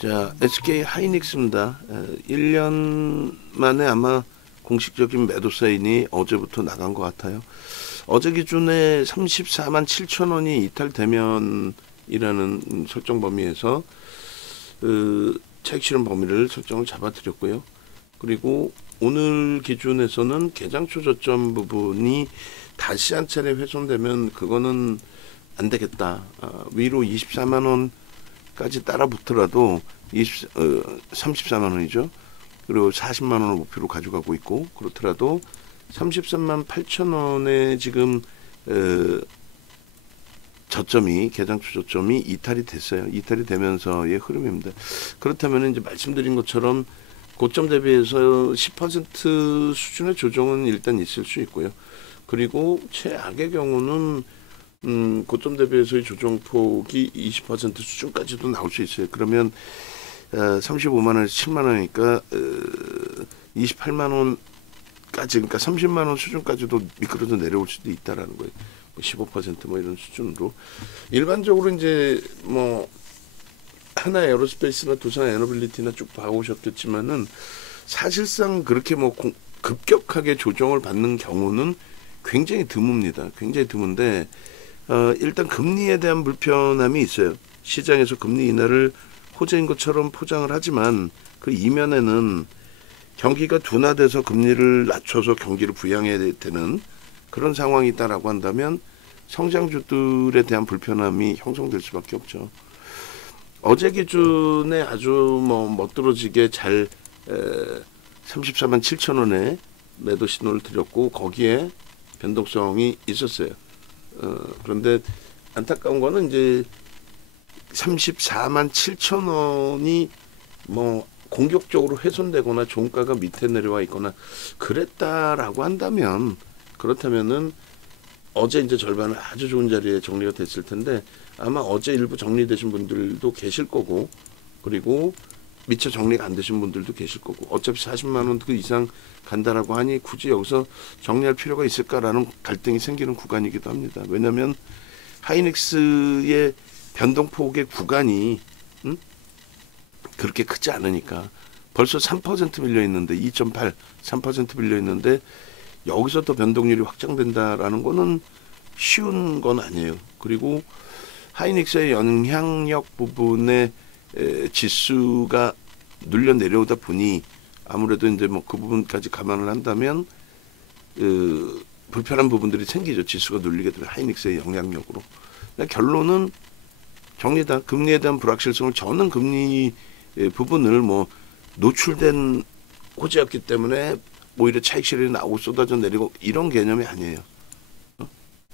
자, SK 하이닉스입니다. 1년 만에 아마 공식적인 매도 사인이 어제부터 나간 것 같아요. 어제 기준에 34만 7천 원이 이탈되면이라는 설정 범위에서 차익 실현 범위를 설정을 잡아드렸고요. 그리고 오늘 기준에서는 개장초 저점 부분이 다시 한 차례 훼손되면 그거는 안 되겠다. 위로 24만 원까지 따라붙더라도 34만 원이죠. 그리고 40만 원을 목표로 가져가고 있고, 그렇더라도 33만 8천 원에 지금 저점이, 개장초 저점이 이탈이 됐어요. 이탈이 되면서의 흐름입니다. 그렇다면 이제 말씀드린 것처럼 고점 대비해서 10% 수준의 조정은 일단 있을 수 있고요. 그리고 최악의 경우는 고점 대비해서의 조정폭이 20% 수준까지도 나올 수 있어요. 그러면 35만 원에서 7만 원이니까 28만 원까지, 그러니까 30만 원 수준까지도 미끄러져 내려올 수도 있다라는 거예요. 15% 이런 수준으로. 일반적으로 이제 하나 에어로스페이스나 두산 에너빌리티나 쭉 봐오셨겠지만은 사실상 그렇게 급격하게 조정을 받는 경우는 굉장히 드뭅니다. 굉장히 드문데 일단 금리에 대한 불편함이 있어요. 시장에서 금리 인하를 호재인 것처럼 포장을 하지만 그 이면에는 경기가 둔화돼서 금리를 낮춰서 경기를 부양해야 되는 그런 상황이 있다라고 한다면 성장주들에 대한 불편함이 형성될 수밖에 없죠. 어제 기준에 아주 멋들어지게 잘 34만 7천 원에 매도 신호를 드렸고 거기에 변동성이 있었어요. 그런데 안타까운 거는 이제 34만 7천 원이 공격적으로 훼손되거나 종가가 밑에 내려와 있거나 그랬다라고 한다면, 그렇다면은 어제 이제 절반은 아주 좋은 자리에 정리가 됐을 텐데 아마 어제 일부 정리되신 분들도 계실 거고, 그리고 미처 정리가 안 되신 분들도 계실 거고, 어차피 40만 원 그 이상 간다라고 하니 굳이 여기서 정리할 필요가 있을까라는 갈등이 생기는 구간이기도 합니다. 왜냐하면 하이닉스의 변동폭의 구간이 그렇게 크지 않으니까. 벌써 3% 밀려 있는데 2.8, 3% 밀려 있는데 여기서 또 변동률이 확장된다라는 거는 쉬운 건 아니에요. 그리고 하이닉스의 영향력 부분에 지수가 눌려 내려오다 보니 아무래도 이제 그 부분까지 감안을 한다면 불편한 부분들이 생기죠. 지수가 눌리게 되면 하이닉스의 영향력으로. 결론은 정리다. 금리에 대한 불확실성을, 저는 금리 부분을 노출된 호재였기 때문에 오히려 차익 실현이 나오고 쏟아져 내리고 이런 개념이 아니에요.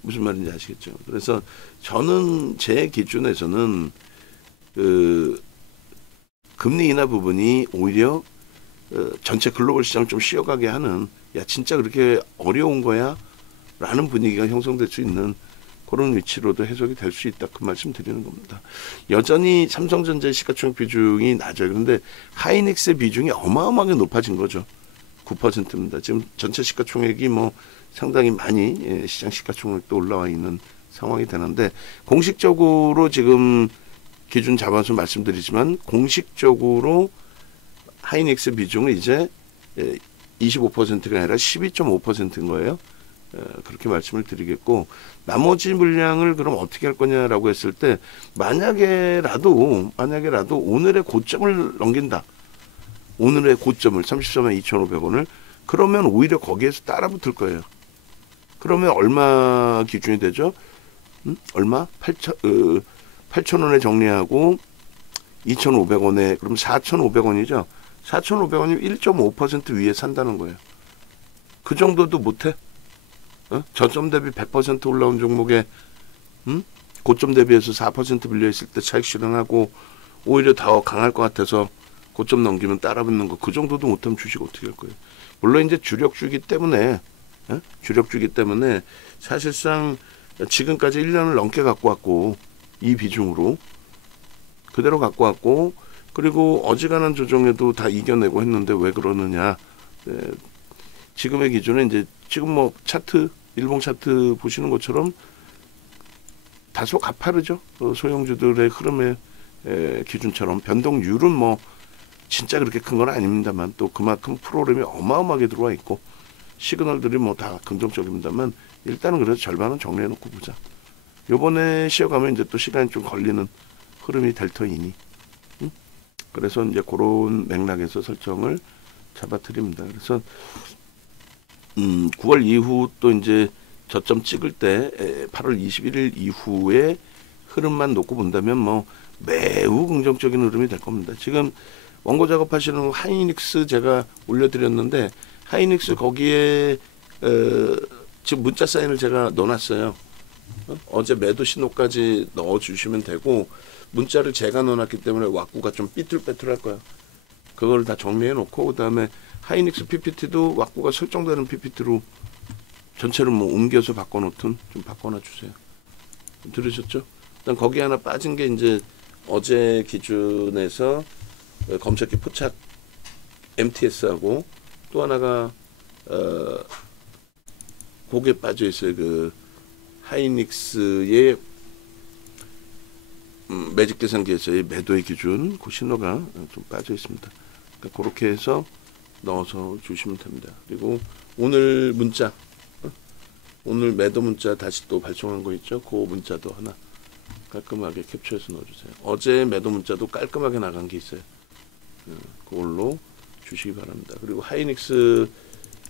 무슨 말인지 아시겠죠? 그래서 저는 제 기준에서는 금리 인하 부분이 오히려 전체 글로벌 시장을 좀 쉬어가게 하는, 야 진짜 그렇게 어려운 거야? 라는 분위기가 형성될 수 있는 그런 위치로도 해석이 될 수 있다, 그 말씀 드리는 겁니다. 여전히 삼성전자의 시가총액 비중이 낮아요. 그런데 하이닉스의 비중이 어마어마하게 높아진 거죠. 9%입니다. 지금 전체 시가총액이 상당히 많이 시장 시가총액도 올라와 있는 상황이 되는데, 공식적으로 지금 기준 잡아서 말씀드리지만 공식적으로 하이닉스 비중은 이제 25%가 아니라 12.5%인 거예요. 그렇게 말씀을 드리겠고, 나머지 물량을 그럼 어떻게 할 거냐라고 했을 때, 만약에라도 오늘의 고점을 넘긴다. 오늘의 고점을 34만 2,500원을, 그러면 오히려 거기에서 따라 붙을 거예요. 그러면 얼마 기준이 되죠? 얼마? 8,000원에 정리하고 2,500원에, 그럼 4,500원이죠. 4,500원이면 1.5% 위에 산다는 거예요. 그 정도도 못해? 저점 대비 100% 올라온 종목에 고점 대비해서 4% 빌려있을 때 차익 실현하고 오히려 더 강할 것 같아서 고점 넘기면 따라붙는 거, 그 정도도 못하면 주식 어떻게 할 거예요? 물론 이제 주력주기 때문에 사실상 지금까지 1년을 넘게 갖고 왔고, 이 비중으로 그대로 갖고 왔고, 그리고 어지간한 조정에도 다 이겨내고 했는데 왜 그러느냐. 지금의 기준에 이제 지금 차트, 일봉 차트 보시는 것처럼 다소 가파르죠. 소형주들의 흐름에 기준처럼 변동률은 뭐 진짜 그렇게 큰 건 아닙니다만 또 그만큼 프로그램이 어마어마하게 들어와 있고 시그널들이 뭐 다 긍정적입니다만 일단은 그래서 절반은 정리해 놓고 보자. 요번에 쉬어가면 이제 또 시간이 좀 걸리는 흐름이 될 터이니 그래서 이제 그런 맥락에서 설정을 잡아드립니다. 그래서 9월 이후 또 이제 저점 찍을 때 8월 21일 이후에 흐름만 놓고 본다면 뭐 매우 긍정적인 흐름이 될 겁니다. 지금 원고 작업하시는 하이닉스 제가 올려드렸는데 하이닉스 거기에 지금 문자 사인을 제가 넣어놨어요. 어제 매도 신호까지 넣어주시면 되고 문자를 제가 넣어놨기 때문에 왁구가 좀 삐뚤빼뚤할 거야. 그걸 다 정리해 놓고 그 다음에 하이닉스 PPT도 왁구가 설정되는 PPT로 전체를 뭐 옮겨서 바꿔놓든 좀 바꿔놔 주세요. 들으셨죠? 일단 거기 하나 빠진 게 이제 어제 기준에서 검색기 포착 MTS하고 또 하나가 고개 빠져 있어요. 그 하이닉스의 매직 계산기에서의 매도의 기준 그 신호가 좀 빠져 있습니다. 그러니까 그렇게 해서 넣어서 주시면 됩니다. 그리고 오늘 문자 오늘 매도 문자 다시 또 발송한 거 있죠? 그 문자도 하나 깔끔하게 캡처해서 넣어주세요. 어제 매도 문자도 깔끔하게 나간 게 있어요. 그걸로 주시기 바랍니다. 그리고 하이닉스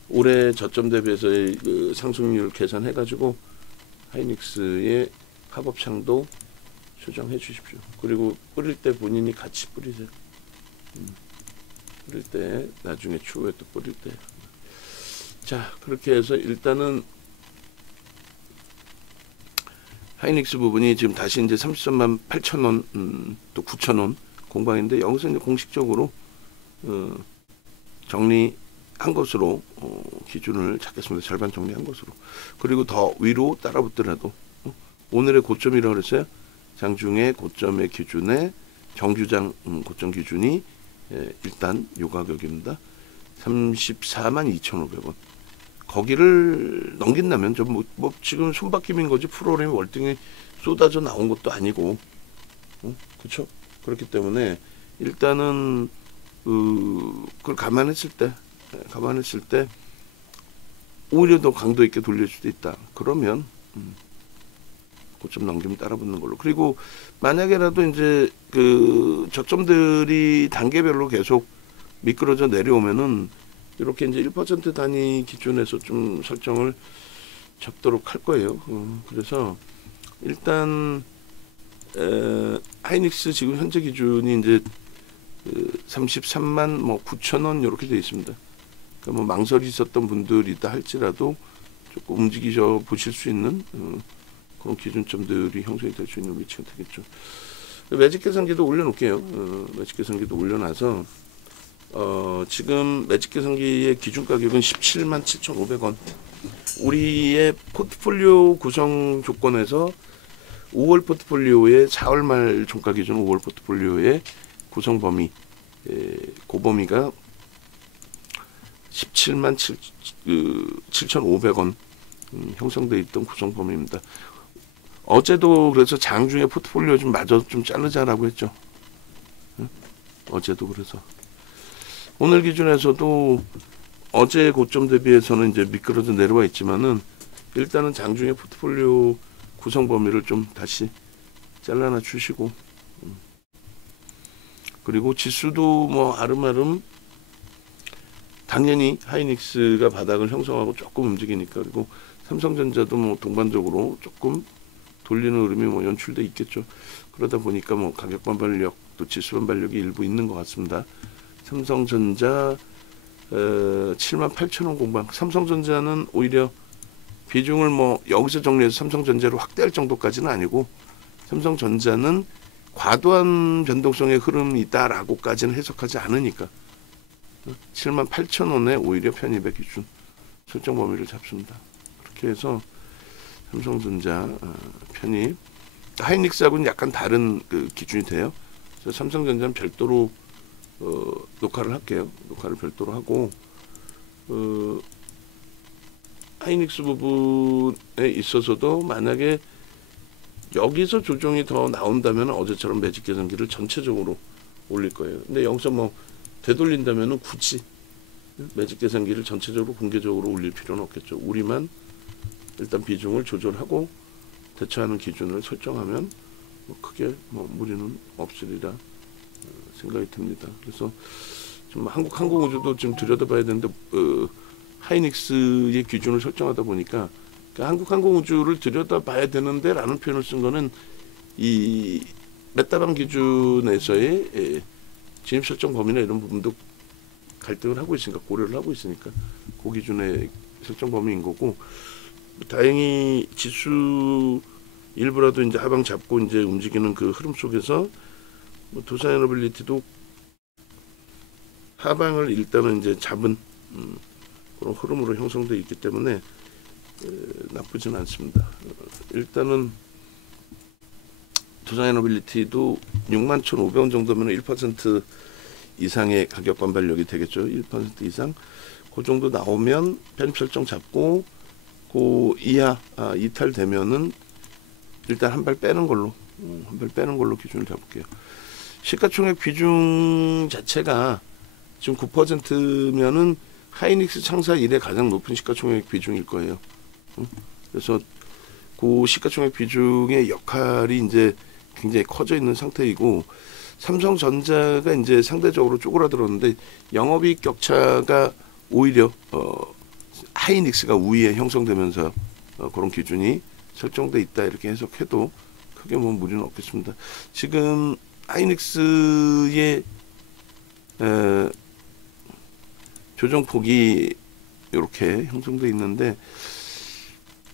올해 저점 대비해서의 그 상승률 계산해가지고 하이닉스의 합업창도 조정해 주십시오. 그리고 뿌릴 때 본인이 같이 뿌리세요. 뿌릴 때 나중에 추후에 또 뿌릴 때. 자 그렇게 해서 일단은 하이닉스 부분이 지금 다시 이제 33만 8천원 또 9천원 공방인데 여기서 이제 공식적으로 정리한 것으로 기준을 잡겠습니다. 절반 정리한 것으로. 그리고 더 위로 따라붙더라도 오늘의 고점이라고 그랬어요. 장중에 고점의 기준에 정규장 고점 기준이 일단 요 가격입니다. 34만 2,500원. 거기를 넘긴다면 좀 뭐 지금 손바뀜인 거지 프로그램이 월등히 쏟아져 나온 것도 아니고 그렇죠? 그렇기 때문에 일단은 그걸 감안했을 때 오히려 더 강도 있게 돌릴 수도 있다. 그러면 고점 넘기면 따라붙는 걸로. 그리고 만약에라도 이제 그 저점들이 단계별로 계속 미끄러져 내려오면은 이렇게 이제 1% 단위 기준에서 좀 설정을 잡도록 할 거예요. 그래서 일단 하이닉스 지금 현재 기준이 이제 33만 뭐 9천원 이렇게 되어 있습니다. 그러니까 뭐 망설이 있었던 분들이 있다 할지라도 조금 움직이셔 보실 수 있는 그런 기준점들이 형성이 될 수 있는 위치가 되겠죠. 매직 계산기도 올려놓을게요. 매직 계산기도 올려놔서 지금 매직 계산기의 기준 가격은 17만 7,500원. 우리의 포트폴리오 구성 조건에서 5월 포트폴리오의 4월 말 종가 기준 5월 포트폴리오의 구성 범위 그 범위가 17만 7,500원 형성되어 있던 구성 범위입니다. 어제도 그래서 장중에 포트폴리오 좀 마저 좀 자르자라고 했죠. 어제도 그래서 오늘 기준에서도 어제 고점 대비해서는 이제 미끄러져 내려와 있지만은 일단은 장중에 포트폴리오 구성 범위를 좀 다시 잘라놔 주시고 그리고 지수도 뭐 아름아름 당연히 하이닉스가 바닥을 형성하고 조금 움직이니까 그리고 삼성전자도 뭐 동반적으로 조금 돌리는 흐름이 뭐 연출돼 있겠죠. 그러다 보니까 뭐 가격 반발력 또 지수 반발력이 일부 있는 것 같습니다. 삼성전자 7만 8천원 공방. 삼성전자는 오히려 비중을 뭐 여기서 정리해서 삼성전자로 확대할 정도까지는 아니고 삼성전자는 과도한 변동성의 흐름이 있다라고까지는 해석하지 않으니까 7만 8천원에 오히려 편입의 기준 설정 범위를 잡습니다. 그렇게 해서 삼성전자 편입 하이닉스하고는 약간 다른 그 기준이 돼요. 그래서 삼성전자는 별도로 녹화를 할게요. 녹화를 별도로 하고 하이닉스 부분에 있어서도 만약에 여기서 조정이 더 나온다면 어제처럼 매직 계산기를 전체적으로 올릴 거예요. 근데 여기서 뭐 되돌린다면 굳이 매직 계산기를 전체적으로 공개적으로 올릴 필요는 없겠죠. 우리만 일단 비중을 조절하고 대처하는 기준을 설정하면 뭐 크게 뭐 무리는 없으리라 생각이 듭니다. 그래서 좀 한국 항공우주도 좀 들여다봐야 되는데 하이닉스의 기준을 설정하다 보니까 그러니까 한국 항공우주를 들여다봐야 되는데 라는 표현을 쓴 거는 이 메타방 기준에서의 진입 설정 범위나 이런 부분도 갈등을 하고 있으니까 고려를 하고 있으니까 그 기준의 설정 범위인 거고 다행히 지수 일부라도 이제 하방 잡고 이제 움직이는 그 흐름 속에서 뭐 두산에너빌리티도 하방을 일단은 이제 잡은 그런 흐름으로 형성되어 있기 때문에 나쁘진 않습니다. 일단은 두산에너빌리티도 61,500원 정도면 1% 이상의 가격 반발력이 되겠죠. 1% 이상 그 정도 나오면 편입 설정 잡고 그 이하 이탈되면은 일단 한 발 빼는 걸로 기준을 잡을게요. 시가총액 비중 자체가 지금 9%면은 하이닉스 창사 이래 가장 높은 시가총액 비중일 거예요. 그래서 그 시가총액 비중의 역할이 이제 굉장히 커져 있는 상태이고 삼성전자가 이제 상대적으로 쪼그라들었는데 영업이익 격차가 오히려 하이닉스가 우위에 형성되면서 그런 기준이 설정돼 있다 이렇게 해석해도 크게 뭐 무리는 없겠습니다. 지금 하이닉스의 조정폭이 이렇게 형성돼 있는데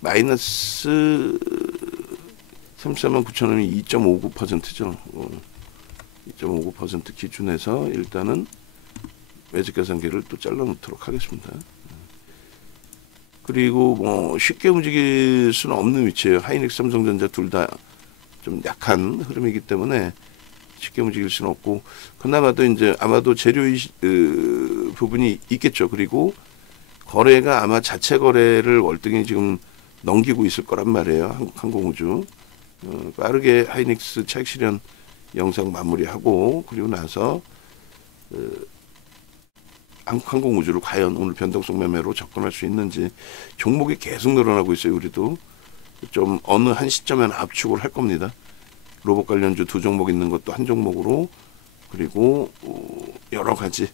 마이너스 349,000원이 2.59%죠. 2.59% 기준에서 일단은 매직 계산기를 또 잘라 놓도록 하겠습니다. 그리고 뭐 쉽게 움직일 수는 없는 위치예요. 하이닉스, 삼성전자 둘 다 좀 약한 흐름이기 때문에 쉽게 움직일 수는 없고 그나마도 이제 아마도 재료 부분이 있겠죠. 그리고 거래가 아마 자체 거래를 월등히 지금 넘기고 있을 거란 말이에요. 한국 항공우주 빠르게 하이닉스 차익 실현 영상 마무리하고 그리고 나서 한국 항공우주를 과연 오늘 변동성 매매로 접근할 수 있는지 종목이 계속 늘어나고 있어요. 우리도 좀 어느 한 시점에는 압축을 할 겁니다. 로봇 관련주 두 종목 있는 것도 한 종목으로 그리고 여러 가지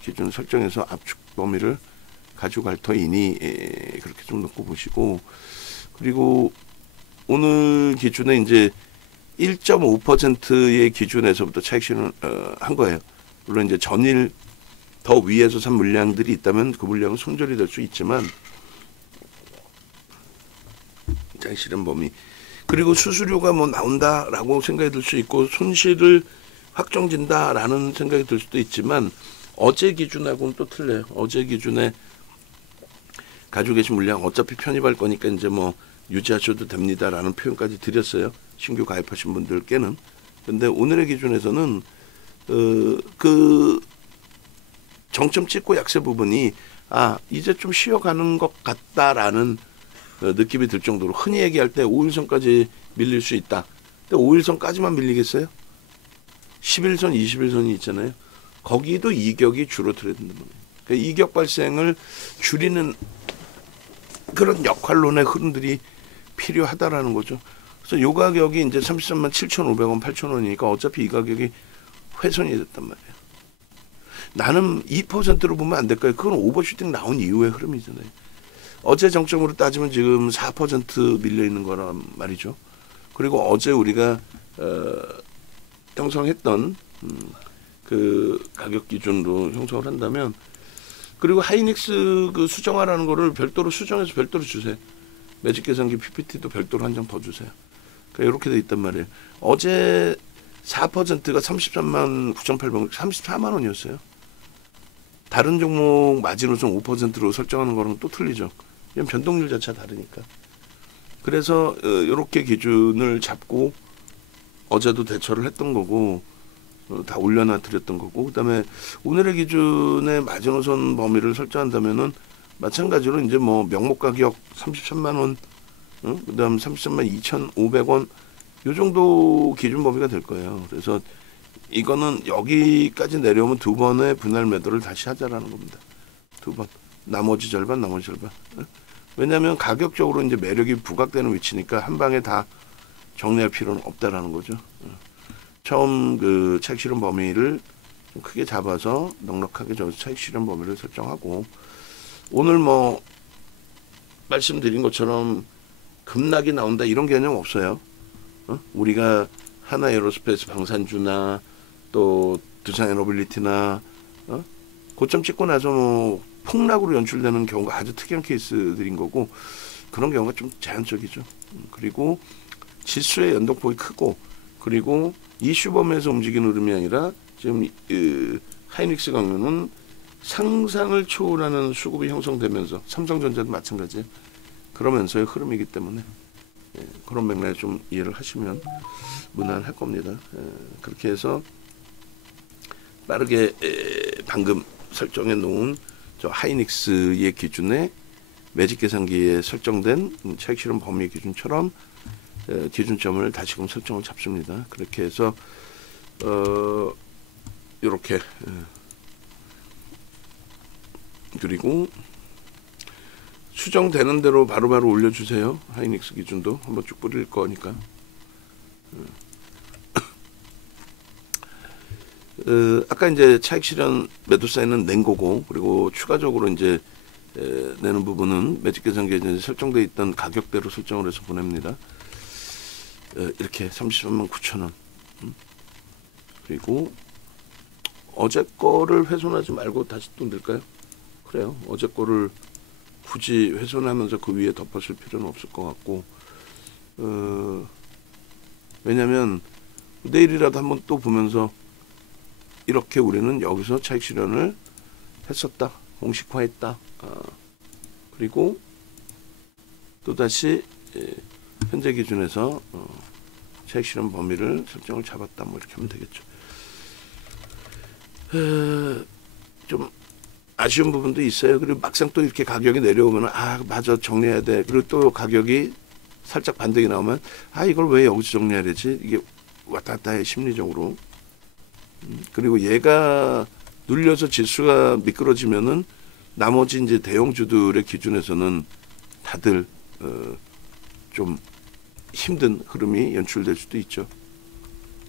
기준 설정해서 압축 범위를 가지고 갈 터이니 그렇게 좀 놓고 보시고 그리고 오늘 기준에 이제 1.5%의 기준에서부터 차익 실현을 한 거예요. 물론 이제 전일 더 위에서 산 물량들이 있다면 그 물량은 손절이 될 수 있지만 차익 실현 범위 그리고 수수료가 뭐 나온다라고 생각이 들 수 있고 손실을 확정진다라는 생각이 들 수도 있지만 어제 기준하고는 또 틀려요. 어제 기준에 가지고 계신 물량 어차피 편입할 거니까 이제 뭐 유지하셔도 됩니다라는 표현까지 드렸어요. 신규 가입하신 분들께는. 근데 오늘의 기준에서는 그 정점 찍고 약세 부분이 이제 좀 쉬어가는 것 같다라는 느낌이 들 정도로 흔히 얘기할 때 5일선까지 밀릴 수 있다. 근데 5일선까지만 밀리겠어요? 10일선, 20일선이 있잖아요. 거기도 이격이 줄어들어야 된다는 거예요. 그러니까 이격 발생을 줄이는 그런 역할론의 흐름들이 필요하다라는 거죠. 그래서 요 가격이 이제 33만 7,500원, 8,000원이니까 어차피 이 가격이 훼손이 됐단 말이에요. 나는 2%로 보면 안 될까요? 그건 오버슈팅 나온 이후의 흐름이잖아요. 어제 정점으로 따지면 지금 4% 밀려 있는 거란 말이죠. 그리고 어제 우리가 형성했던 그 가격 기준으로 형성을 한다면 그리고 하이닉스 그 수정하라는 거를 별도로 수정해서 별도로 주세요. 매직 계산기 PPT도 별도로 한 장 더 주세요. 그러니까 이렇게 돼 있단 말이에요. 어제 4%가 33만 9,800원, 34만 원이었어요. 다른 종목 마지노선 5%로 설정하는 거랑 또 틀리죠. 이건 변동률 자체가 다르니까. 그래서 이렇게 기준을 잡고 어제도 대처를 했던 거고 다 올려놔 드렸던 거고 그다음에 오늘의 기준에 마지노선 범위를 설정한다면은 마찬가지로 이제 뭐 명목 가격 33만 원, 그다음 33만 2,500원 요 정도 기준 범위가 될 거예요. 그래서 이거는 여기까지 내려오면 두 번의 분할 매도를 다시 하자라는 겁니다. 두 번. 나머지 절반, 나머지 절반. 왜냐하면 가격적으로 이제 매력이 부각되는 위치니까 한 방에 다 정리할 필요는 없다라는 거죠. 처음 그 차익 실현 범위를 좀 크게 잡아서 넉넉하게 저기서 차익 실현 범위를 설정하고, 오늘 뭐 말씀드린 것처럼 급락이 나온다 이런 개념 없어요. 우리가 하나에어로스페이스 방산주나 또 두산에너빌리티나 고점 찍고 나서 뭐 폭락으로 연출되는 경우가 아주 특이한 케이스들인 거고, 그런 경우가 좀 제한적이죠. 그리고 지수의 연동폭이 크고, 그리고 이슈 범위에서 움직이는 흐름이 아니라 지금 하이닉스 강요는 상상을 초월하는 수급이 형성되면서, 삼성전자도 마찬가지예요. 그러면서의 흐름이기 때문에 그런 맥락에 좀 이해를 하시면 무난할 겁니다. 그렇게 해서 빠르게 방금 설정해 놓은 저 하이닉스의 기준에 매직 계산기에 설정된 차익 실현 범위 기준처럼 기준점을 다시금 설정을 잡습니다. 그렇게 해서 이렇게 그리고 수정되는 대로 바로바로 올려주세요. 하이닉스 기준도 한번 쭉 뿌릴 거니까. 아까 이제 차익 실현 매도 사인은 낸 거고, 그리고 추가적으로 이제 내는 부분은 매직 계산기에 설정되어 있던 가격대로 설정을 해서 보냅니다. 이렇게 33만 9천 원. 그리고 어제 거를 훼손하지 말고 다시 또 넣을까요? 그래요. 어제 거를 굳이 훼손하면서 그 위에 덮었을 필요는 없을 것 같고, 왜냐면 내일이라도 한번 또 보면서 이렇게 우리는 여기서 차익 실현을 했었다, 공식화했다. 그리고 또다시 현재 기준에서 차익 실현 범위를 설정을 잡았다, 뭐 이렇게 하면 되겠죠. 좀 아쉬운 부분도 있어요. 그리고 막상 또 이렇게 가격이 내려오면 맞아, 정리해야 돼. 그리고 또 가격이 살짝 반등이 나오면 이걸 왜 여기서 정리해야 되지? 이게 왔다 갔다 해, 심리적으로. 그리고 얘가 눌려서 지수가 미끄러지면은 나머지 이제 대형주들의 기준에서는 다들 좀 힘든 흐름이 연출될 수도 있죠.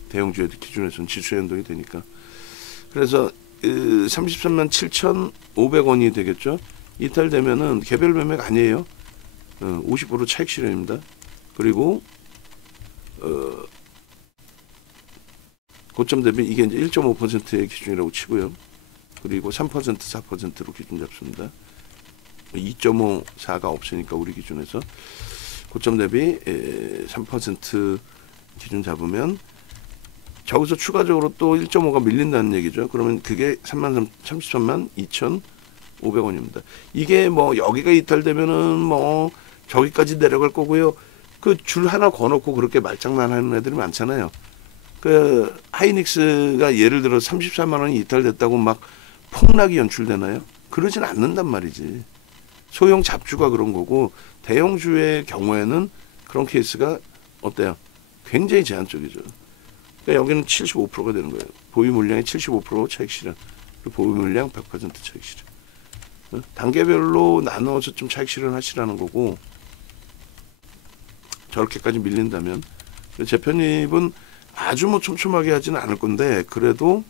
대형주의 기준에서는 지수 연동이 되니까. 그래서 33만 7,500원이 되겠죠. 이탈되면은 개별 매매가 아니에요. 50% 차익 실현입니다. 그리고 고점 대비 이게 이제 1.5%의 기준이라고 치고요. 그리고 3%, 4%로 기준 잡습니다. 2.5, 4가 없으니까 우리 기준에서 고점 대비 3% 기준 잡으면 저기서 추가적으로 또 1.5가 밀린다는 얘기죠. 그러면 그게 33만 2,500원입니다. 이게 뭐 여기가 이탈되면은 뭐 저기까지 내려갈 거고요. 그 줄 하나 거놓고 그렇게 말장난하는 애들이 많잖아요. 그 하이닉스가 예를 들어 34만 원이 이탈됐다고 막 폭락이 연출되나요? 그러진 않는단 말이지. 소형 잡주가 그런 거고, 대형주의 경우에는 그런 케이스가 어때요? 굉장히 제한적이죠. 그러니까 여기는 75%가 되는 거예요. 보유 물량의 75% 차익 실현, 보유 물량 100% 차익 실현. 단계별로 나누어서 좀 차익 실현하시라는 거고, 저렇게까지 밀린다면. 제 편입은 아주 뭐 촘촘하게 하지는 않을 건데, 그래도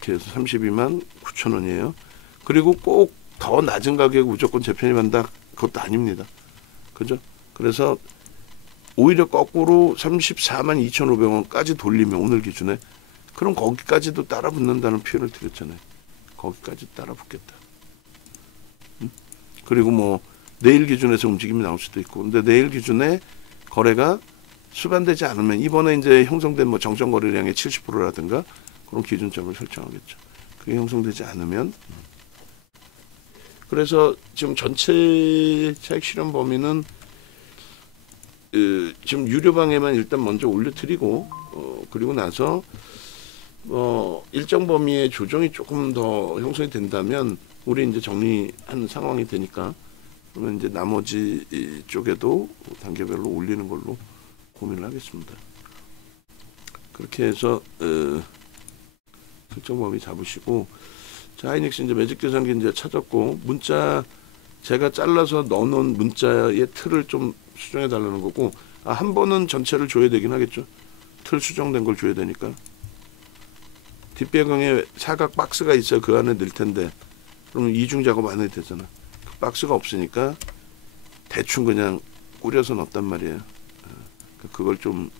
그래서 32만 9천 원이에요. 그리고 꼭 더 낮은 가격에 무조건 재편입한다, 그것도 아닙니다. 그죠? 그래서 오히려 거꾸로 34만 2,500원까지 돌리면, 오늘 기준에, 그럼 거기까지도 따라 붙는다는 표현을 드렸잖아요. 거기까지 따라 붙겠다. 그리고 뭐 내일 기준에서 움직임이 나올 수도 있고, 근데 내일 기준에 거래가 수반되지 않으면, 이번에 이제 형성된 뭐 정점 거래량의 70%라든가 그런 기준점을 설정하겠죠. 그게 형성되지 않으면. 그래서 지금 전체 차익 실현 범위는 지금 유료방에만 일단 먼저 올려드리고, 그리고 나서 일정 범위의 조정이 조금 더 형성이 된다면 우리 이제 정리하는 상황이 되니까 그러면 이제 나머지 이 쪽에도 단계별로 올리는 걸로 고민을 하겠습니다. 그렇게 해서 설정 범위 잡으시고, 자, 하이닉스 이제 매직 계산기 이제 찾았고, 문자 제가 잘라서 넣어놓은 문자의 틀을 좀 수정해 달라는 거고, 한 번은 전체를 줘야 되긴 하겠죠. 틀 수정된 걸 줘야 되니까. 뒷배경에 사각 박스가 있어요. 그 안에 넣을 텐데, 그러면 이중 작업 안 해도 되잖아. 그 박스가 없으니까 대충 그냥 꾸려서 넣었단 말이에요. 그걸 좀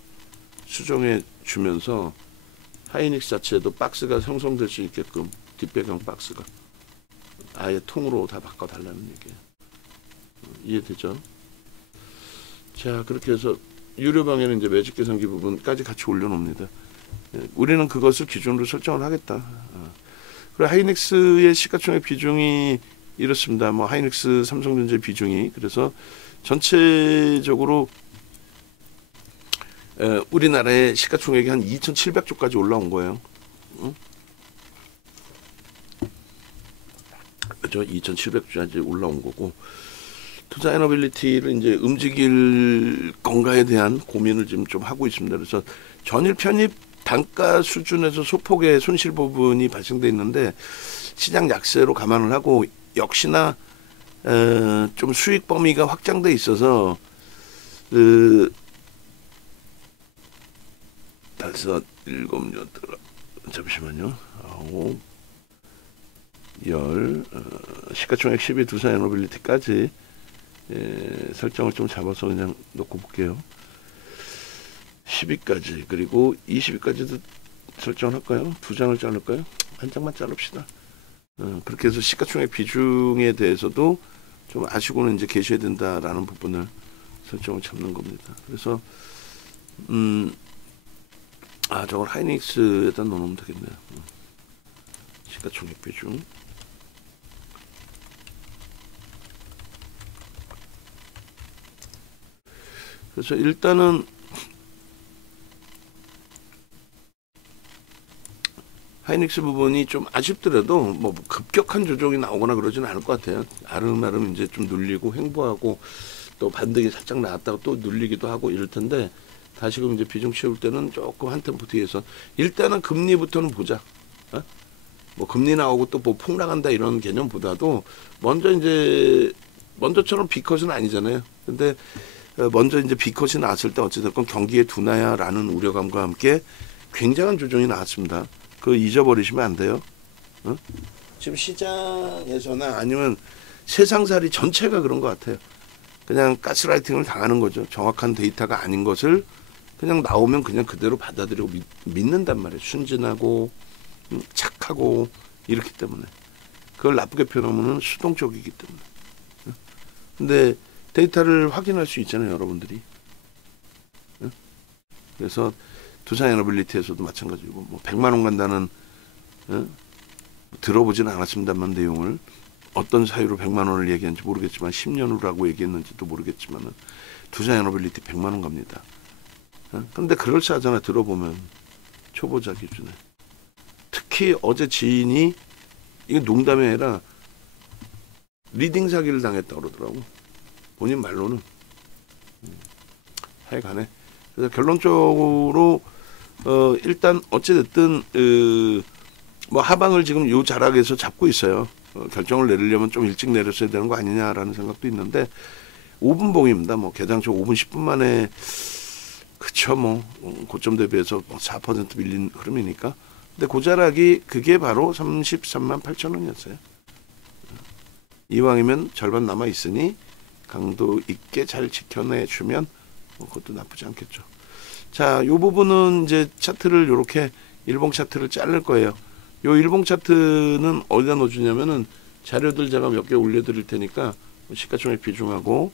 수정해 주면서 하이닉스 자체에도 박스가 형성될 수 있게끔, 뒷배경 박스가 아예 통으로 다 바꿔달라는 얘기예요. 이해되죠? 자, 그렇게 해서 유료방에는 이제 매직 계산기 부분까지 같이 올려놓습니다. 우리는 그것을 기준으로 설정을 하겠다. 그리고 하이닉스의 시가총액 비중이 이렇습니다. 뭐 하이닉스, 삼성전자 비중이, 그래서 전체적으로 우리나라의 시가총액이 한 2,700조까지 올라온 거예요. 응? 그죠? 2,700조까지 올라온 거고, 투자 에너빌리티를 이제 움직일 건가에 대한 고민을 지금 좀 하고 있습니다. 그래서 전일 편입 단가 수준에서 소폭의 손실 부분이 발생돼 있는데, 시장 약세로 감안을 하고 역시나 좀 수익 범위가 확장돼 있어서 다섯, 일곱, 여덟, 잠시만요. 아홉, 열, 시가총액 12 두산 에너빌리티까지 설정을 좀 잡아서 그냥 놓고 볼게요. 10위까지, 그리고 20위까지도 설정을 할까요? 두 장을 자를까요? 한 장만 자릅시다. 그렇게 해서 시가총액 비중에 대해서도 좀 아시고는 이제 계셔야 된다라는 부분을 설정을 잡는 겁니다. 그래서 저걸 하이닉스에다 넣어놓으면 되겠네요. 시가총액 비중. 그래서 일단은 하이닉스 부분이 좀 아쉽더라도 뭐 급격한 조정이 나오거나 그러지는 않을 것 같아요. 아름아름 이제 좀 눌리고 횡보하고 또 반등이 살짝 나왔다가 또 눌리기도 하고 이럴 텐데, 다시금 이제 비중 채울 때는 조금 한 템포 뒤에서 일단은 금리부터는 보자. 뭐 금리 나오고 또 뭐 폭락한다 이런 개념보다도 먼저처럼 B컷은 아니잖아요. 근데 먼저 이제 B컷이 나왔을 때 어찌됐건 경기의 둔화야라는 우려감과 함께 굉장한 조정이 나왔습니다. 그거 잊어버리시면 안 돼요. 지금 시장에서나 아니면 세상살이 전체가 그런 것 같아요. 그냥 가스라이팅을 당하는 거죠. 정확한 데이터가 아닌 것을 그냥 나오면 그냥 그대로 받아들이고 믿는단 말이에요. 순진하고 착하고 이렇기 때문에. 그걸 나쁘게 표현하면 수동적이기 때문에. 근데 데이터를 확인할 수 있잖아요, 여러분들이. 그래서 두산 에너빌리티에서도 마찬가지고, 뭐 100만 원 간다는 들어보지는 않았습니다만 내용을 어떤 사유로 100만 원을 얘기했는지 모르겠지만 10년 후라고 얘기했는지도 모르겠지만 두산 에너빌리티 100만 원 갑니다. 근데 그럴싸하잖아, 들어보면. 초보자 기준에. 특히 어제 지인이, 이게 농담이 아니라 리딩 사기를 당했다고 그러더라고. 본인 말로는. 하여간에. 그래서 결론적으로 일단 어찌됐든 뭐 하방을 지금 요 자락에서 잡고 있어요. 결정을 내리려면 좀 일찍 내렸어야 되는 거 아니냐라는 생각도 있는데, 5분 봉입니다. 뭐 개장초 5분 10분 만에, 그쵸, 뭐 고점 대비해서 4% 밀린 흐름이니까. 근데 고자락이 그게 바로 33만 8천 원이었어요. 이왕이면 절반 남아 있으니 강도 있게 잘 지켜내주면 뭐 그것도 나쁘지 않겠죠. 자, 요 부분은 이제 차트를 요렇게 일봉 차트를 자를 거예요. 요 일봉 차트는 어디다 넣어주냐면은 자료들 제가 몇 개 올려드릴 테니까 시가총액 비중하고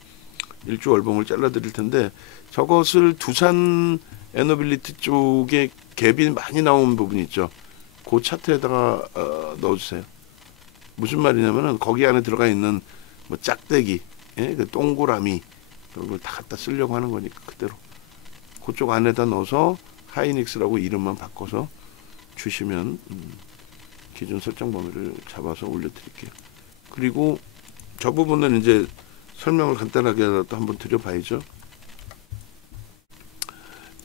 일주 월봉을 잘라드릴 텐데, 저것을 두산 에너빌리티 쪽에 갭이 많이 나온 부분이 있죠. 그 차트에다가 넣어주세요. 무슨 말이냐면은 거기 안에 들어가 있는 뭐 짝대기, 그 동그라미 그런 걸 다 갖다 쓰려고 하는 거니까 그대로 그쪽 안에다 넣어서 하이닉스라고 이름만 바꿔서 주시면 기준 설정 범위를 잡아서 올려드릴게요. 그리고 저 부분은 이제 설명을 간단하게라도 한번 드려봐야죠.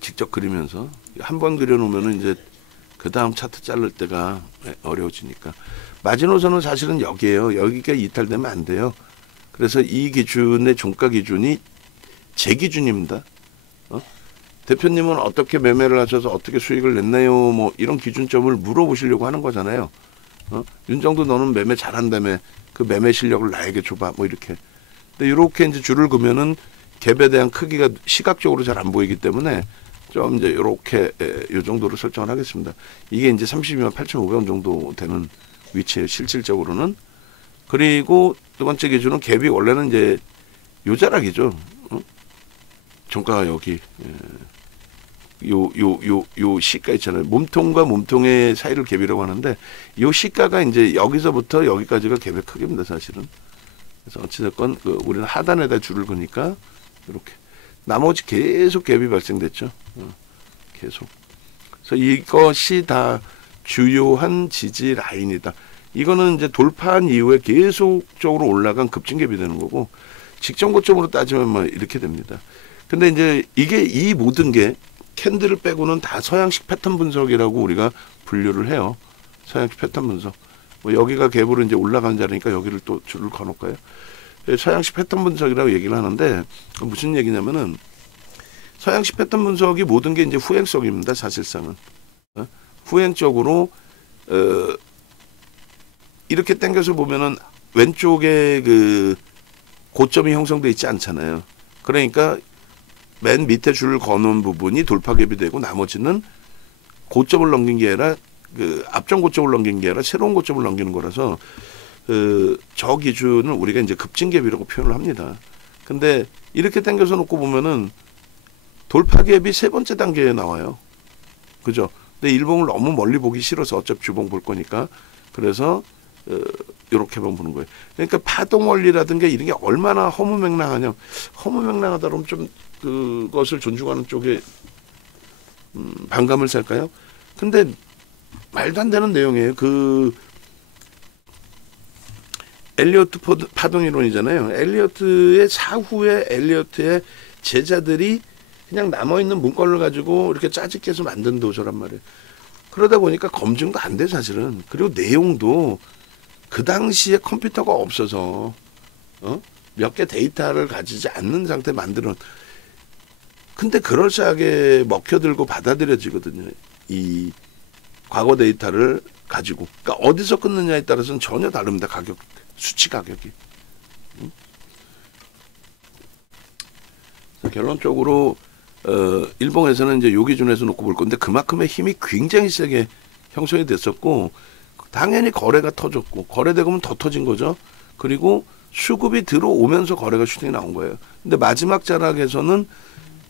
직접 그리면서 한 번 그려놓으면은 이제 그 다음 차트 자를 때가 어려워지니까. 마지노선은 사실은 여기에요. 여기가 이탈되면 안 돼요. 그래서 이 기준의 종가 기준이 제 기준입니다. 대표님은 어떻게 매매를 하셔서 어떻게 수익을 냈나요? 뭐 이런 기준점을 물어보시려고 하는 거잖아요. 윤정도 너는 매매 잘한다며, 그 매매 실력을 나에게 줘봐, 뭐 이렇게. 근데 이렇게 이제 줄을 그면은 갭에 대한 크기가 시각적으로 잘 안 보이기 때문에 좀 이제 이렇게 이 정도로 설정을 하겠습니다. 이게 이제 32만 8,500원 정도 되는 위치에 실질적으로는. 그리고 두 번째 기준은 갭이 원래는 이제 요 자락이죠. 종가가 여기 요 시가 있잖아요. 몸통과 몸통의 사이를 갭이라고 하는데 요 시가가 이제 여기서부터 여기까지가 갭의 크기입니다, 사실은. 그래서 어찌됐건 우리는 하단에다 줄을 그니까 이렇게 나머지 계속 갭이 발생됐죠. 계속. 그래서 이것이 다 주요한 지지 라인이다. 이거는 이제 돌파한 이후에 계속적으로 올라간 급증 갭이 되는 거고, 직전 고점으로 따지면 뭐 이렇게 됩니다. 근데 이제 이게 이 모든 게 캔들을 빼고는 다 서양식 패턴 분석이라고 우리가 분류를 해요. 서양식 패턴 분석. 뭐 여기가 갭으로 이제 올라가는 자리니까 여기를 또 줄을 거놓을까요? 서양식 패턴 분석이라고 얘기를 하는데 무슨 얘기냐면은 서양식 패턴 분석이 모든 게 이제 후행성입니다. 사실상은 후행적으로 이렇게 당겨서 보면은 왼쪽에 그 고점이 형성돼 있지 않잖아요. 그러니까 맨 밑에 줄을 거놓은 부분이 돌파갭이 되고 나머지는 고점을 넘긴 게 아니라 그 앞전 고점을 넘긴 게 아니라 새로운 고점을 넘기는 거라서 저 기준을 우리가 이제 급증갭이라고 표현을 합니다. 근데 이렇게 당겨서 놓고 보면은 돌파갭이 세 번째 단계에 나와요. 그죠? 근데 일봉을 너무 멀리 보기 싫어서 어차피 주봉 볼 거니까 그래서 이렇게만 보는 거예요. 그러니까 파동 원리라든가 이런 게 얼마나 허무맹랑하냐. 허무맹랑하다 그러면 좀 그것을 존중하는 쪽에 반감을 살까요? 근데 말도 안 되는 내용이에요. 엘리어트 파동 이론이잖아요. 엘리어트의 사후에 엘리어트의 제자들이 그냥 남아있는 문건을 가지고 이렇게 짜집게서 만든 도서란 말이에요. 그러다 보니까 검증도 안 돼, 사실은. 그리고 내용도 그 당시에 컴퓨터가 없어서 몇 개 데이터를 가지지 않는 상태에 만드는. 근데 그럴싸하게 먹혀들고 받아들여지거든요. 이 과거 데이터를 가지고. 그러니까 어디서 끊느냐에 따라서는 전혀 다릅니다. 가격, 수치 가격이. 결론적으로 일봉에서는 이제 요 기준에서 놓고 볼 건데 그만큼의 힘이 굉장히 세게 형성이 됐었고 당연히 거래가 터졌고 거래되고 더 터진 거죠. 그리고 수급이 들어오면서 거래가 슈팅이 나온 거예요. 근데 마지막 자락에서는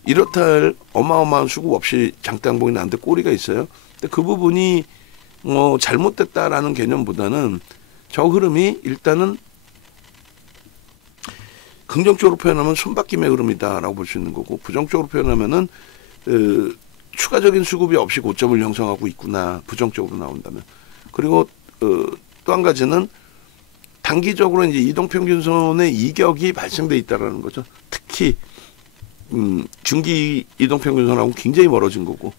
이렇다 할 어마어마한 수급 없이 장대항봉이 나는데 꼬리가 있어요. 근데 그 부분이 잘못됐다라는 개념보다는 저 흐름이 일단은 긍정적으로 표현하면 손바뀜의 흐름이다라고 볼 수 있는 거고 부정적으로 표현하면은 추가적인 수급이 없이 고점을 형성하고 있구나. 부정적으로 나온다면. 그리고 또 한 가지는 단기적으로 이제 이동평균선의 이격이 발생돼 있다라는 거죠. 특히 중기 이동평균선하고 굉장히 멀어진 거고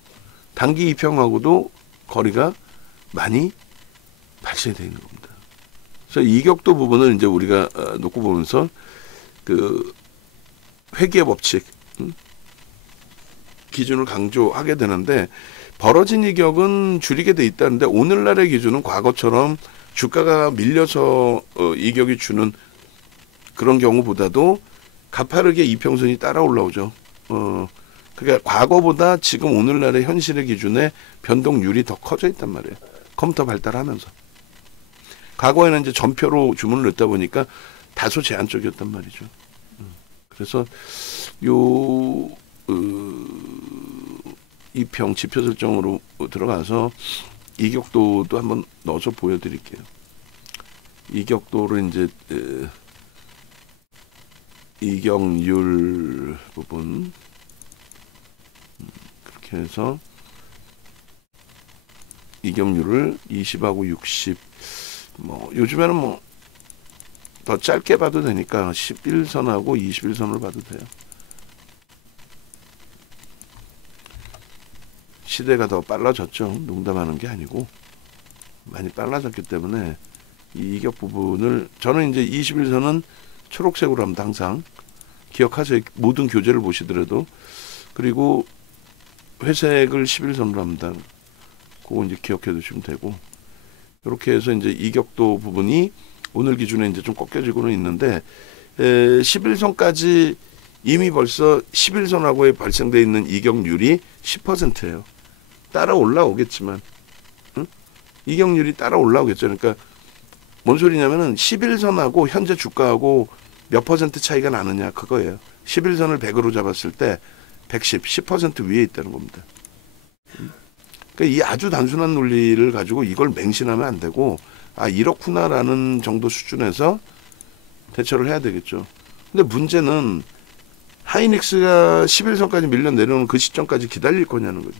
단기 이평하고도 거리가 많이 발생되어 있는 겁니다. 그래서 이격도 부분을 이제 우리가 놓고 보면서 그 회귀의 법칙 기준을 강조하게 되는데 벌어진 이격은 줄이게 돼 있다는데 오늘날의 기준은 과거처럼 주가가 밀려서 이격이 주는 그런 경우보다도 가파르게 이평선이 따라 올라오죠. 그러니까 과거보다 지금 오늘날의 현실의 기준에 변동률이 더 커져 있단 말이에요. 컴퓨터 발달하면서. 과거에는 이제 전표로 주문을 넣다 보니까 다소 제한적이었단 말이죠. 그래서 이평 지표 설정으로 들어가서 이격도도 한번 넣어서 보여드릴게요. 이격도를 이제 이격률 부분 그렇게 해서 이격률을 20하고 60 뭐 요즘에는 뭐 더 짧게 봐도 되니까 11선하고 21선을 봐도 돼요. 시대가 더 빨라졌죠. 농담하는 게 아니고 많이 빨라졌기 때문에 이 이격 부분을 저는 이제 21선은 초록색으로 합니다. 항상 기억하세요. 모든 교재를 보시더라도. 그리고 회색을 11선으로 합니다. 그거 이제 기억해 두시면 되고, 이렇게 해서 이제 이격도 부분이 오늘 기준에 이제 좀 꺾여지고는 있는데 11선까지 이미 벌써 11선하고에 발생되어 있는 이격률이 10%예요. 따라 올라오겠지만, 응? 이격률이 따라 올라오겠죠. 그러니까 뭔 소리냐면은 11선하고 현재 주가하고 몇 퍼센트 차이가 나느냐 그거예요. 11선을 100으로 잡았을 때 110, 10% 위에 있다는 겁니다. 그러니까 이 아주 단순한 논리를 가지고 이걸 맹신하면 안 되고, 아 이렇구나라는 정도 수준에서 대처를 해야 되겠죠. 근데 문제는 하이닉스가 11선까지 밀려 내려오는 그 시점까지 기다릴 거냐는 거죠.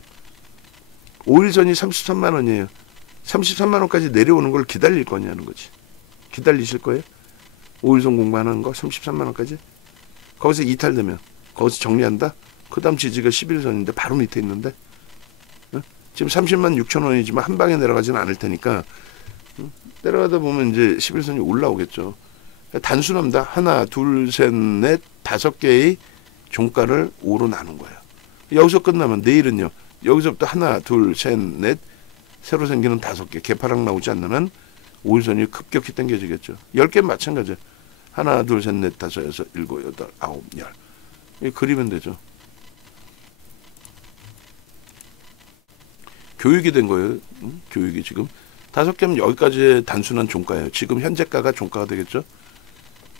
5일선이 33만 원이에요. 33만 원까지 내려오는 걸 기다릴 거냐는 거지. 기다리실 거예요? 5일선 공부하는 거 33만 원까지? 거기서 이탈되면 거기서 정리한다? 그 다음 지지가 11선인데 바로 밑에 있는데, 응? 지금 30만 6천 원이지만 한 방에 내려가지는 않을 테니까, 응? 내려가다 보면 이제 11선이 올라오겠죠. 단순합니다. 하나, 둘, 셋, 넷, 5개의 종가를 5로 나눈 거예요. 여기서 끝나면 내일은요. 여기서부터 하나, 둘, 셋, 넷, 새로 생기는 5개, 개파락 나오지 않는 5일선이 급격히 당겨지겠죠. 10개 마찬가지예요. 하나, 둘, 셋, 넷, 다섯, 여섯, 일곱, 여덟, 아홉, 열. 그리면 되죠. 교육이 된 거예요. 응? 교육이 지금 5개면 여기까지의 단순한 종가예요. 지금 현재가가 종가가 되겠죠.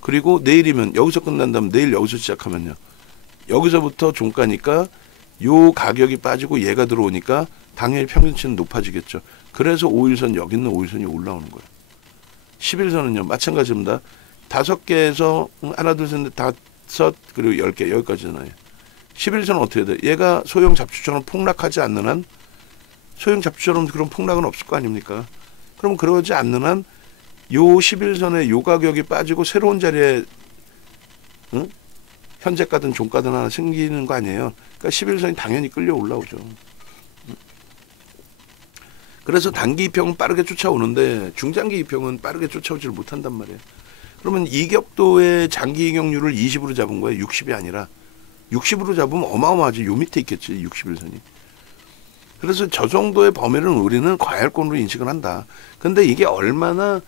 그리고 내일이면 여기서 끝난다면 내일 여기서 시작하면요. 여기서부터 종가니까 요 가격이 빠지고 얘가 들어오니까 당연히 평균치는 높아지겠죠. 그래서 5일선 여기 있는 5일선이 올라오는 거예요. 11선은요. 마찬가지입니다. 5개에서 하나 둘 셋 넷 다섯 그리고 10개 여기까지잖아요. 11선은 어떻게 돼? 얘가 소형 잡주처럼 폭락하지 않는 한, 소형 잡주처럼 그런 폭락은 없을 거 아닙니까? 그럼 그러지 않는 한 요 11선에 요 가격이 빠지고 새로운 자리에, 응? 현재가든 종가든 하나 생기는 거 아니에요. 그러니까 11선이 당연히 끌려 올라오죠. 그래서 단기 이평은 빠르게 쫓아오는데 중장기 이평은 빠르게 쫓아오지를 못한단 말이에요. 그러면 이격도의 장기 이격률을 20으로 잡은 거예요. 60이 아니라. 60으로 잡으면 어마어마하지. 요 밑에 있겠지. 61선이. 그래서 저 정도의 범위는 우리는 과열권으로 인식을 한다. 근데 이게 얼마나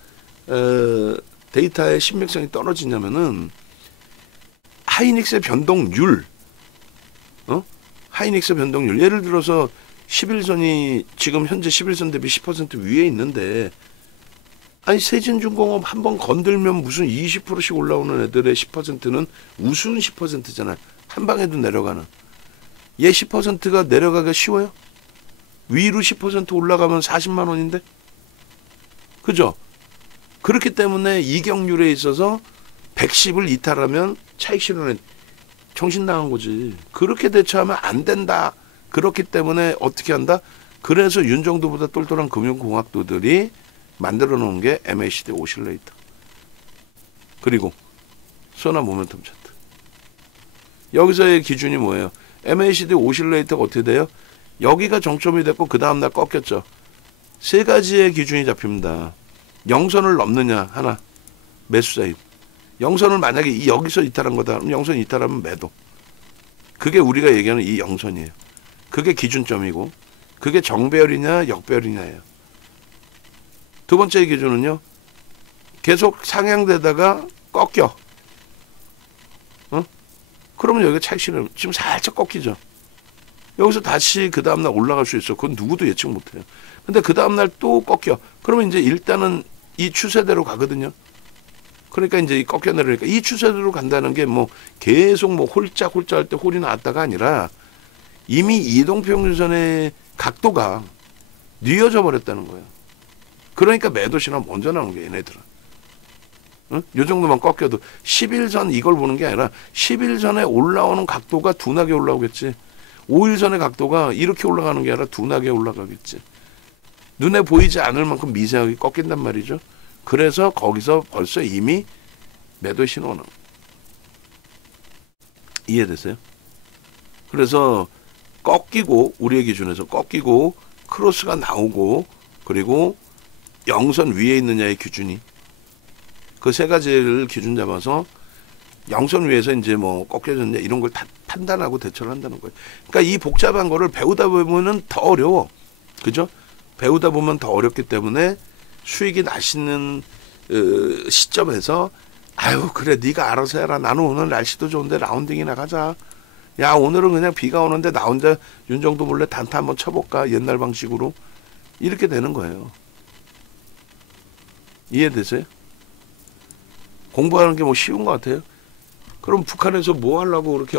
데이터의 신빙성이 떨어지냐면은 하이닉스의 변동률, 하이닉스 변동률. 예를 들어서 11선이 지금 현재 11선 대비 10% 위에 있는데, 아니 세진중공업 한번 건들면 무슨 20%씩 올라오는 애들의 10%는 우스운 10%잖아요. 한 방에도 내려가는. 얘 10%가 내려가기가 쉬워요? 위로 10% 올라가면 40만 원인데? 그죠? 그렇기 때문에 이격률에 있어서 110을 이탈하면 차익 실현에 정신 나간 거지. 그렇게 대처하면 안 된다. 그렇기 때문에 어떻게 한다? 그래서 윤정도보다 똘똘한 금융공학도들이 만들어 놓은 게 MACD 오실레이터. 그리고 소나 모멘텀 차트. 여기서의 기준이 뭐예요? MACD 오실레이터가 어떻게 돼요? 여기가 정점이 됐고 그 다음날 꺾였죠. 3가지의 기준이 잡힙니다. 영선을 넘느냐 하나, 매수자입. 영선을 만약에 여기서 이탈한 거다. 그럼 영선 이탈하면 매도. 그게 우리가 얘기하는 이 영선이에요. 그게 기준점이고, 그게 정배열이냐 역배열이냐예요. 두 번째 기준은요. 계속 상향되다가 꺾여. 그러면 여기가 차익 실현. 지금 살짝 꺾이죠. 여기서 다시 그 다음날 올라갈 수 있어. 그건 누구도 예측 못해요. 근데 그 다음날 또 꺾여. 그러면 이제 일단은 이 추세대로 가거든요. 그러니까 이제 꺾여 내려니까 이 추세대로 간다는 게 뭐 계속 뭐 홀짝홀짝 할 때 홀이 나왔다가 아니라 이미 이동평균선의 각도가 뉘어져 버렸다는 거예요. 그러니까 매도 신호 먼저 나오는 게 얘네들은. 응? 요 정도만 꺾여도 11선 이걸 보는 게 아니라 11선에 올라오는 각도가 둔하게 올라오겠지. 5일선의 각도가 이렇게 올라가는 게 아니라 둔하게 올라가겠지. 눈에 보이지 않을 만큼 미세하게 꺾인단 말이죠. 그래서 거기서 벌써 이미 매도 신호는. 이해되세요? 그래서 꺾이고, 우리의 기준에서 꺾이고 크로스가 나오고, 그리고 영선 위에 있느냐의 기준이, 그 세 가지를 기준 잡아서 영선 위에서 이제 뭐 꺾여졌냐 이런 걸 다 판단하고 대처를 한다는 거예요. 그러니까 이 복잡한 거를 배우다 보면은 더 어려워. 그죠? 배우다 보면 더 어렵기 때문에 수익이 나시는 시점에서 아유 그래 네가 알아서 해라. 나는 오늘 날씨도 좋은데 라운딩이나 가자. 야 오늘은 그냥 비가 오는데 나 혼자 윤정도 몰래 단타 한번 쳐볼까. 옛날 방식으로. 이렇게 되는 거예요. 이해되세요? 공부하는 게 뭐 쉬운 것 같아요? 그럼 북한에서 뭐 하려고 그렇게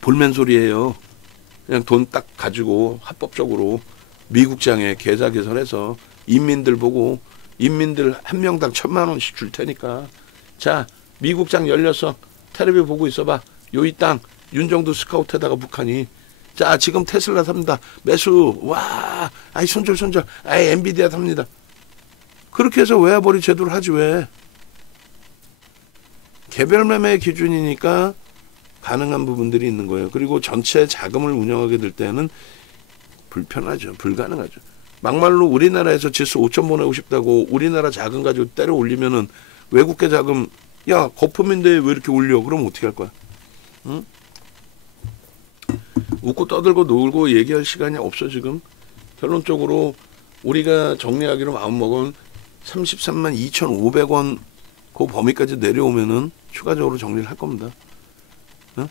볼멘 소리예요. 그냥 돈 딱 가지고 합법적으로 미국장에 계좌 개설해서 인민들 보고 인민들 한 명당 1,000만 원씩 줄 테니까 자 미국장 열렸어. 텔레비 보고 있어봐. 요 이 땅 윤정도 스카우트에다가 북한이 자 지금 테슬라 삽니다. 매수 와 아이 손절 아이 엔비디아 삽니다. 그렇게 해서 외화벌이 제도를 하지 왜. 개별 매매 기준이니까 가능한 부분들이 있는 거예요. 그리고 전체 자금을 운영하게 될 때는 불편하죠. 불가능하죠. 막말로 우리나라에서 지수 5천 보내고 싶다고 우리나라 자금 가지고 때려 올리면은 외국계 자금 야 거품인데 왜 이렇게 올려? 그럼 어떻게 할 거야? 응? 웃고 떠들고 놀고 얘기할 시간이 없어 지금. 결론적으로 우리가 정리하기로 마음먹은 33만 2,500원 그 범위까지 내려오면은 추가적으로 정리를 할 겁니다. 응?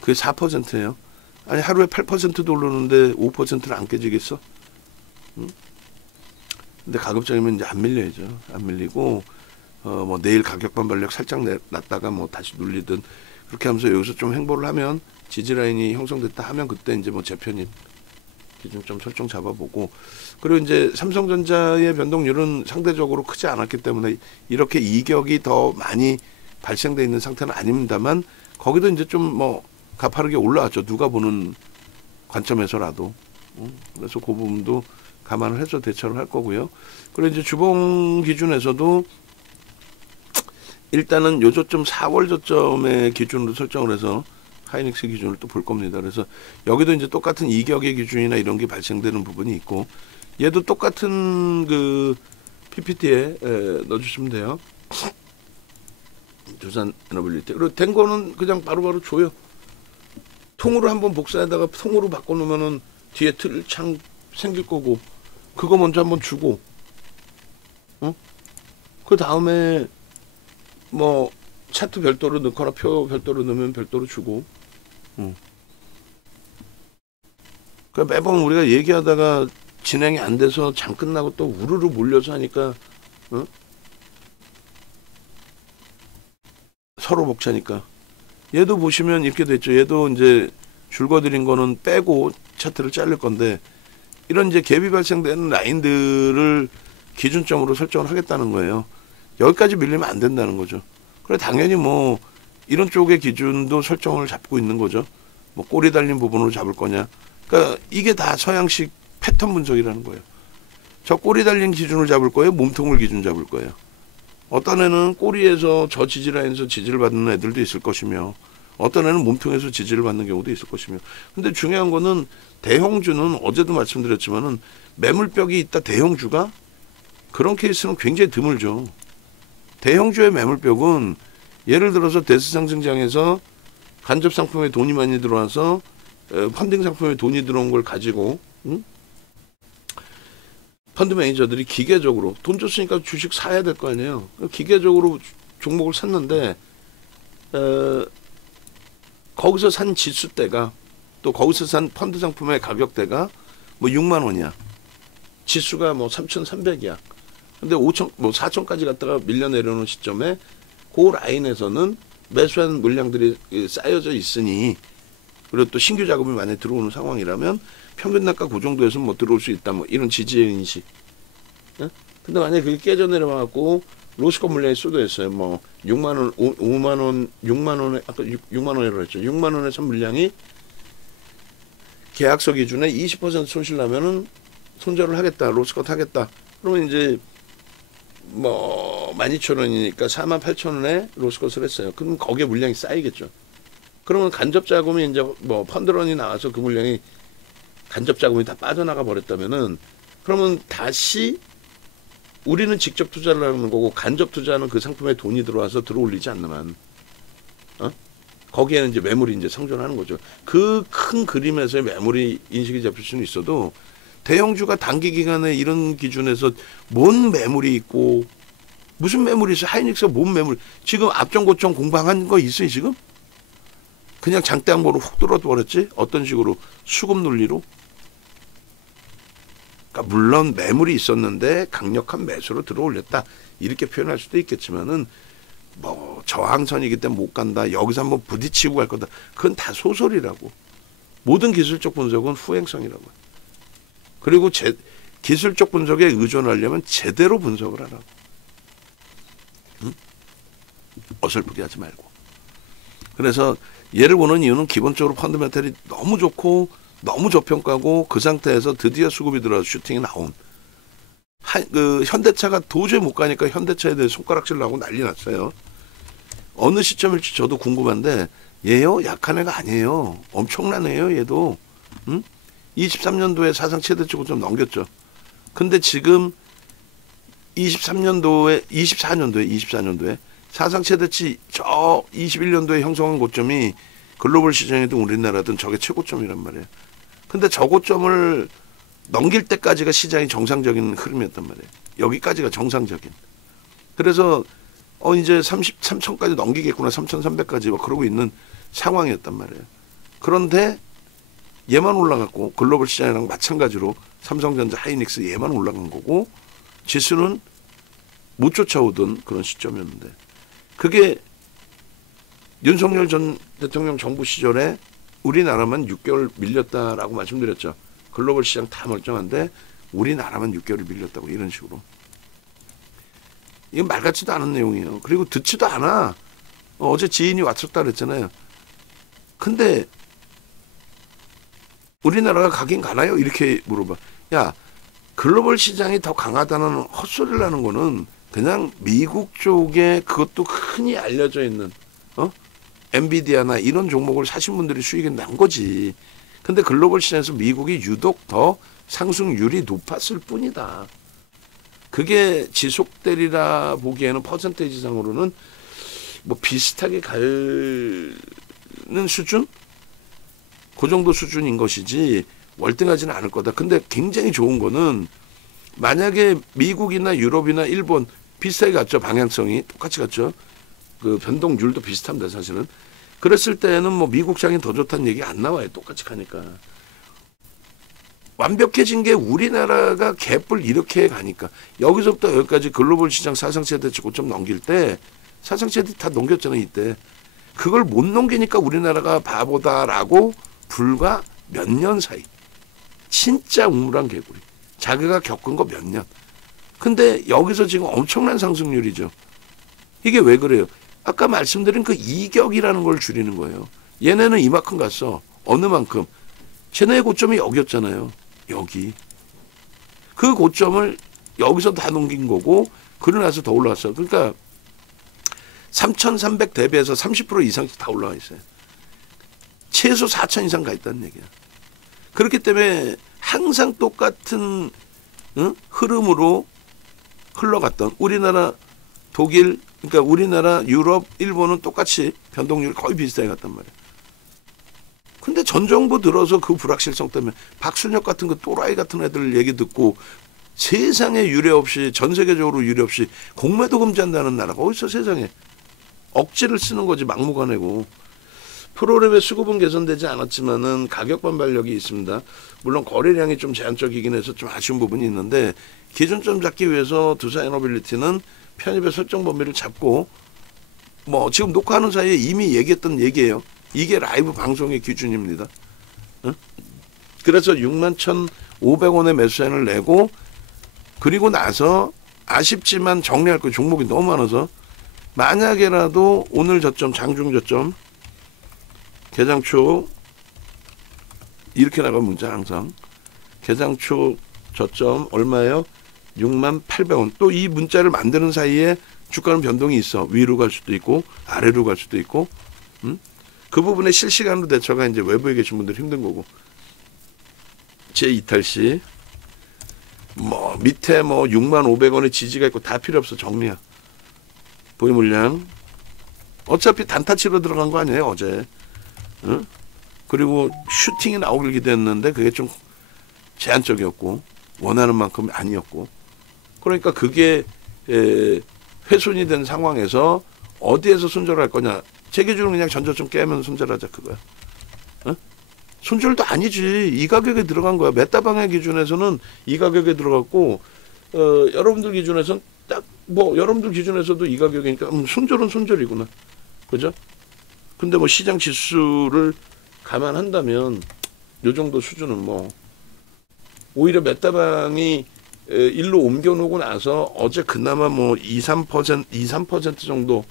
그게 4%예요. 아니 하루에 8%도 오르는데 5%를 안 깨지겠어? 응? 근데 가급적이면 이제 안 밀려야죠. 안 밀리고 뭐 내일 가격 반발력 살짝 났다가 뭐 다시 눌리든 그렇게 하면서 여기서 좀 행보를 하면 지지 라인이 형성됐다 하면 그때 이제 뭐 재편입 기준점 설정 잡아보고 그리고 이제 삼성전자의 변동률은 상대적으로 크지 않았기 때문에 이렇게 이격이 더 많이 발생돼 있는 상태는 아닙니다만 거기도 이제 좀 뭐 가파르게 올라왔죠. 누가 보는 관점에서라도. 그래서 그 부분도 감안을 해서 대처를 할 거고요. 그리고 이제 주봉 기준에서도 일단은 요 저점 4월 저점의 기준으로 설정을 해서 하이닉스 기준을 또 볼 겁니다. 그래서 여기도 이제 똑같은 이격의 기준이나 이런 게 발생되는 부분이 있고 얘도 똑같은 그 PPT에 넣어주시면 돼요. 두산 에너빌리티. 그리고 된 거는 그냥 바로바로 줘요. 통으로 한번 복사에다가 통으로 바꿔놓으면은 뒤에 틀창 생길 거고 그거 먼저 한번 주고 그 다음에 뭐 차트 별도로 넣거나 표 별도로 넣으면 별도로 주고 그러니까 매번 우리가 얘기하다가 진행이 안 돼서 장 끝나고 또 우르르 몰려서 하니까 서로 벅차니까 얘도 보시면 이렇게 됐죠. 얘도 이제 줄거드린 거는 빼고 차트를 자를 건데 이런 이제 갭이 발생되는 라인들을 기준점으로 설정을 하겠다는 거예요. 여기까지 밀리면 안 된다는 거죠. 그래 당연히 뭐 이런 쪽의 기준도 설정을 잡고 있는 거죠. 뭐 꼬리 달린 부분으로 잡을 거냐. 그러니까 이게 다 서양식 패턴 분석이라는 거예요. 저 꼬리 달린 기준을 잡을 거예요. 몸통을 기준 잡을 거예요. 어떤 애는 꼬리에서 저 지지라인에서 지지를 받는 애들도 있을 것이며 어떤 애는 몸통에서 지지를 받는 경우도 있을 것이며 근데 중요한 거는 대형주는 어제도 말씀드렸지만은 매물벽이 있다 대형주가 그런 케이스는 굉장히 드물죠. 대형주의 매물벽은 예를 들어서 대수상승장에서 간접 상품에 돈이 많이 들어와서 펀딩 상품에 돈이 들어온 걸 가지고 펀드 매니저들이 기계적으로 돈 줬으니까 주식 사야 될 거 아니에요. 기계적으로 종목을 샀는데 거기서 산 지수대가 또 거기서 산 펀드 상품의 가격대가 뭐 6만 원이야. 지수가 뭐 3,300이야. 근데 5천 뭐 4천까지 갔다가 밀려 내려오는 시점에 그 라인에서는 매수한 물량들이 쌓여져 있으니 그리고 또 신규 자금이 많이 들어오는 상황이라면 평균 단가 그 정도에서 뭐 들어올 수 있다 뭐 이런 지지의 인식. 예? 근데 만약에 그게 깨져 내려와갖고 로스컷 물량이 쏟아졌어요. 뭐 6만 원, 5만 원, 6만 원에 아까 6만 원이라고 했죠. 6만 원의 선 물량이 계약서 기준에 20% 손실 나면은 손절을 하겠다, 로스컷 하겠다. 그러면 이제 뭐 12,000원이니까 48,000원에 로스컷을 했어요. 그럼 거기에 물량이 쌓이겠죠. 그러면 간접 자금이 이제 뭐 펀드런이 나와서 그 물량이 간접 자금이 다 빠져나가 버렸다면은 그러면 다시 우리는 직접 투자를 하는 거고 간접 투자는 그 상품에 돈이 들어와서 들어올리지 않는 한 거기에는 이제 매물이 이제 상존하는 거죠. 그 큰 그림에서의 매물이 인식이 잡힐 수는 있어도 대형주가 단기 기간에 이런 기준에서 뭔 매물이 있고 무슨 매물이 있어? 하이닉스가 뭔 매물? 지금 앞전 고점 공방한 거 있어요 지금? 그냥 장대 항목으로 훅 들어도 버렸지? 어떤 식으로? 수급 논리로? 그러니까 물론 매물이 있었는데 강력한 매수로 들어올렸다. 이렇게 표현할 수도 있겠지만은 뭐 저항선이기 때문에 못 간다. 여기서 한번 부딪히고 갈 거다. 그건 다 소설이라고. 모든 기술적 분석은 후행성이라고. 그리고 기술적 분석에 의존하려면 제대로 분석을 하라고. 응? 어설프게 하지 말고. 그래서 얘를 보는 이유는 기본적으로 펀더멘털이 너무 좋고 너무 저평가고 그 상태에서 드디어 수급이 들어와서 슈팅이 나온. 현대차가 도저히 못 가니까 현대차에 대해 손가락질 나고 난리 났어요. 어느 시점일지 저도 궁금한데 얘요? 약한 애가 아니에요. 엄청난 애요 얘도. 응? 23년도에 사상 최대치고 좀 넘겼죠. 근데 지금 24년도에 사상 최대치 저 21년도에 형성한 고점이 글로벌 시장이든 우리나라든 저게 최고점이란 말이에요. 근데 저 고점을 넘길 때까지가 시장이 정상적인 흐름이었단 말이에요. 여기까지가 정상적인. 그래서 이제 33,000까지 넘기겠구나. 3,300까지 막 그러고 있는 상황이었단 말이에요. 그런데 얘만 올라갔고 글로벌 시장이랑 마찬가지로 삼성전자, 하이닉스 얘만 올라간 거고 지수는 못 쫓아오던 그런 시점이었는데 그게 윤석열 전 대통령 정부 시절에 우리나라만 6개월 밀렸다라고 말씀드렸죠. 글로벌 시장 다 멀쩡한데 우리나라만 6개월이 밀렸다고 이런 식으로. 이건 말 같지도 않은 내용이에요. 그리고 듣지도 않아. 어제 지인이 왔었다 그랬잖아요. 근데 우리나라가 가긴 가나요? 이렇게 물어봐. 야, 글로벌 시장이 더 강하다는 헛소리를 하는 거는 그냥 미국 쪽에 그것도 흔히 알려져 있는 엔비디아나 이런 종목을 사신 분들이 수익이 난 거지. 근데 글로벌 시장에서 미국이 유독 더 상승률이 높았을 뿐이다. 그게 지속되리라 보기에는 퍼센테이지상으로는 뭐 비슷하게 가는 수준? 그 정도 수준인 것이지 월등하지는 않을 거다. 근데 굉장히 좋은 거는 만약에 미국이나 유럽이나 일본 비슷하게 갔죠. 방향성이 똑같이 갔죠. 그 변동률도 비슷합니다. 사실은. 그랬을 때는 뭐 미국 시장이 더 좋다는 얘기 안 나와요. 똑같이 가니까. 완벽해진 게 우리나라가 갭을 이렇게 가니까 여기서부터 여기까지 글로벌 시장 사상 최대치 고점 넘길 때 사상 최대 다 넘겼잖아요. 이때. 그걸 못 넘기니까 우리나라가 바보다라고 불과 몇 년 사이 진짜 우물한 개구리. 자기가 겪은 거 몇 년. 근데 여기서 지금 엄청난 상승률이죠. 이게 왜 그래요? 아까 말씀드린 그 이격이라는 걸 줄이는 거예요. 얘네는 이만큼 갔어. 어느 만큼. 쟤네의 고점이 여기였잖아요. 여기. 그 고점을 여기서 다 넘긴 거고 그러고 나서 더 올라왔어요. 그러니까 3,300 대비해서 30% 이상씩 다 올라와 있어요. 최소 4,000 이상 가 있다는 얘기야. 그렇기 때문에 항상 똑같은 흐름으로 흘러갔던 우리나라, 독일, 그러니까 우리나라, 유럽, 일본은 똑같이 변동률이 거의 비슷하게 갔단 말이야. 근데 전 정부 들어서 그 불확실성 때문에 박순혁 같은 그 또라이 같은 애들 얘기 듣고 세상에 유례 없이 전 세계적으로 유례 없이 공매도 금지한다는 나라가 어디서 세상에. 억지를 쓰는 거지 막무가내고. 프로랩의 수급은 개선되지 않았지만은 가격 반발력이 있습니다. 물론 거래량이 좀 제한적이긴 해서 좀 아쉬운 부분이 있는데 기준점 잡기 위해서 두산에너빌리티는 편입의 설정 범위를 잡고 뭐 지금 녹화하는 사이에 이미 얘기했던 얘기예요. 이게 라이브 방송의 기준입니다. 응? 그래서 61,500원의 매수세를 내고 그리고 나서 아쉽지만 정리할 거 종목이 너무 많아서 만약에라도 오늘 저점 장중 저점 개장초 이렇게 나가면 문자 항상 개장초 저점 얼마예요? 68,800원. 또 이 문자를 만드는 사이에 주가는 변동이 있어. 위로 갈 수도 있고 아래로 갈 수도 있고. 그 부분에 실시간으로 대처가 이제 외부에 계신 분들 힘든 거고. 제2탈시 뭐 밑에 뭐 65,000원의 지지가 있고 다 필요 없어. 정리야. 보유 물량 어차피 단타치로 들어간 거 아니에요 어제. 응? 그리고 슈팅이 나오길 기대했는데 그게 좀 제한적이었고 원하는 만큼 아니었고, 그러니까 그게 훼손이 된 상황에서 어디에서 손절할 거냐. 제 기준은 그냥 전저 좀 깨면 손절하자 그거야. 어? 손절도 아니지. 이 가격에 들어간 거야. 메타방의 기준에서는 이 가격에 들어갔고, 여러분들 기준에서는 딱 뭐 여러분들 기준에서도 이 가격이니까 손절은 손절이구나. 그죠? 근데 뭐 시장 지수를 감안한다면 요 정도 수준은 뭐 오히려 메타방이 일로 옮겨놓고 나서 어제 그나마 뭐 2-3% 정도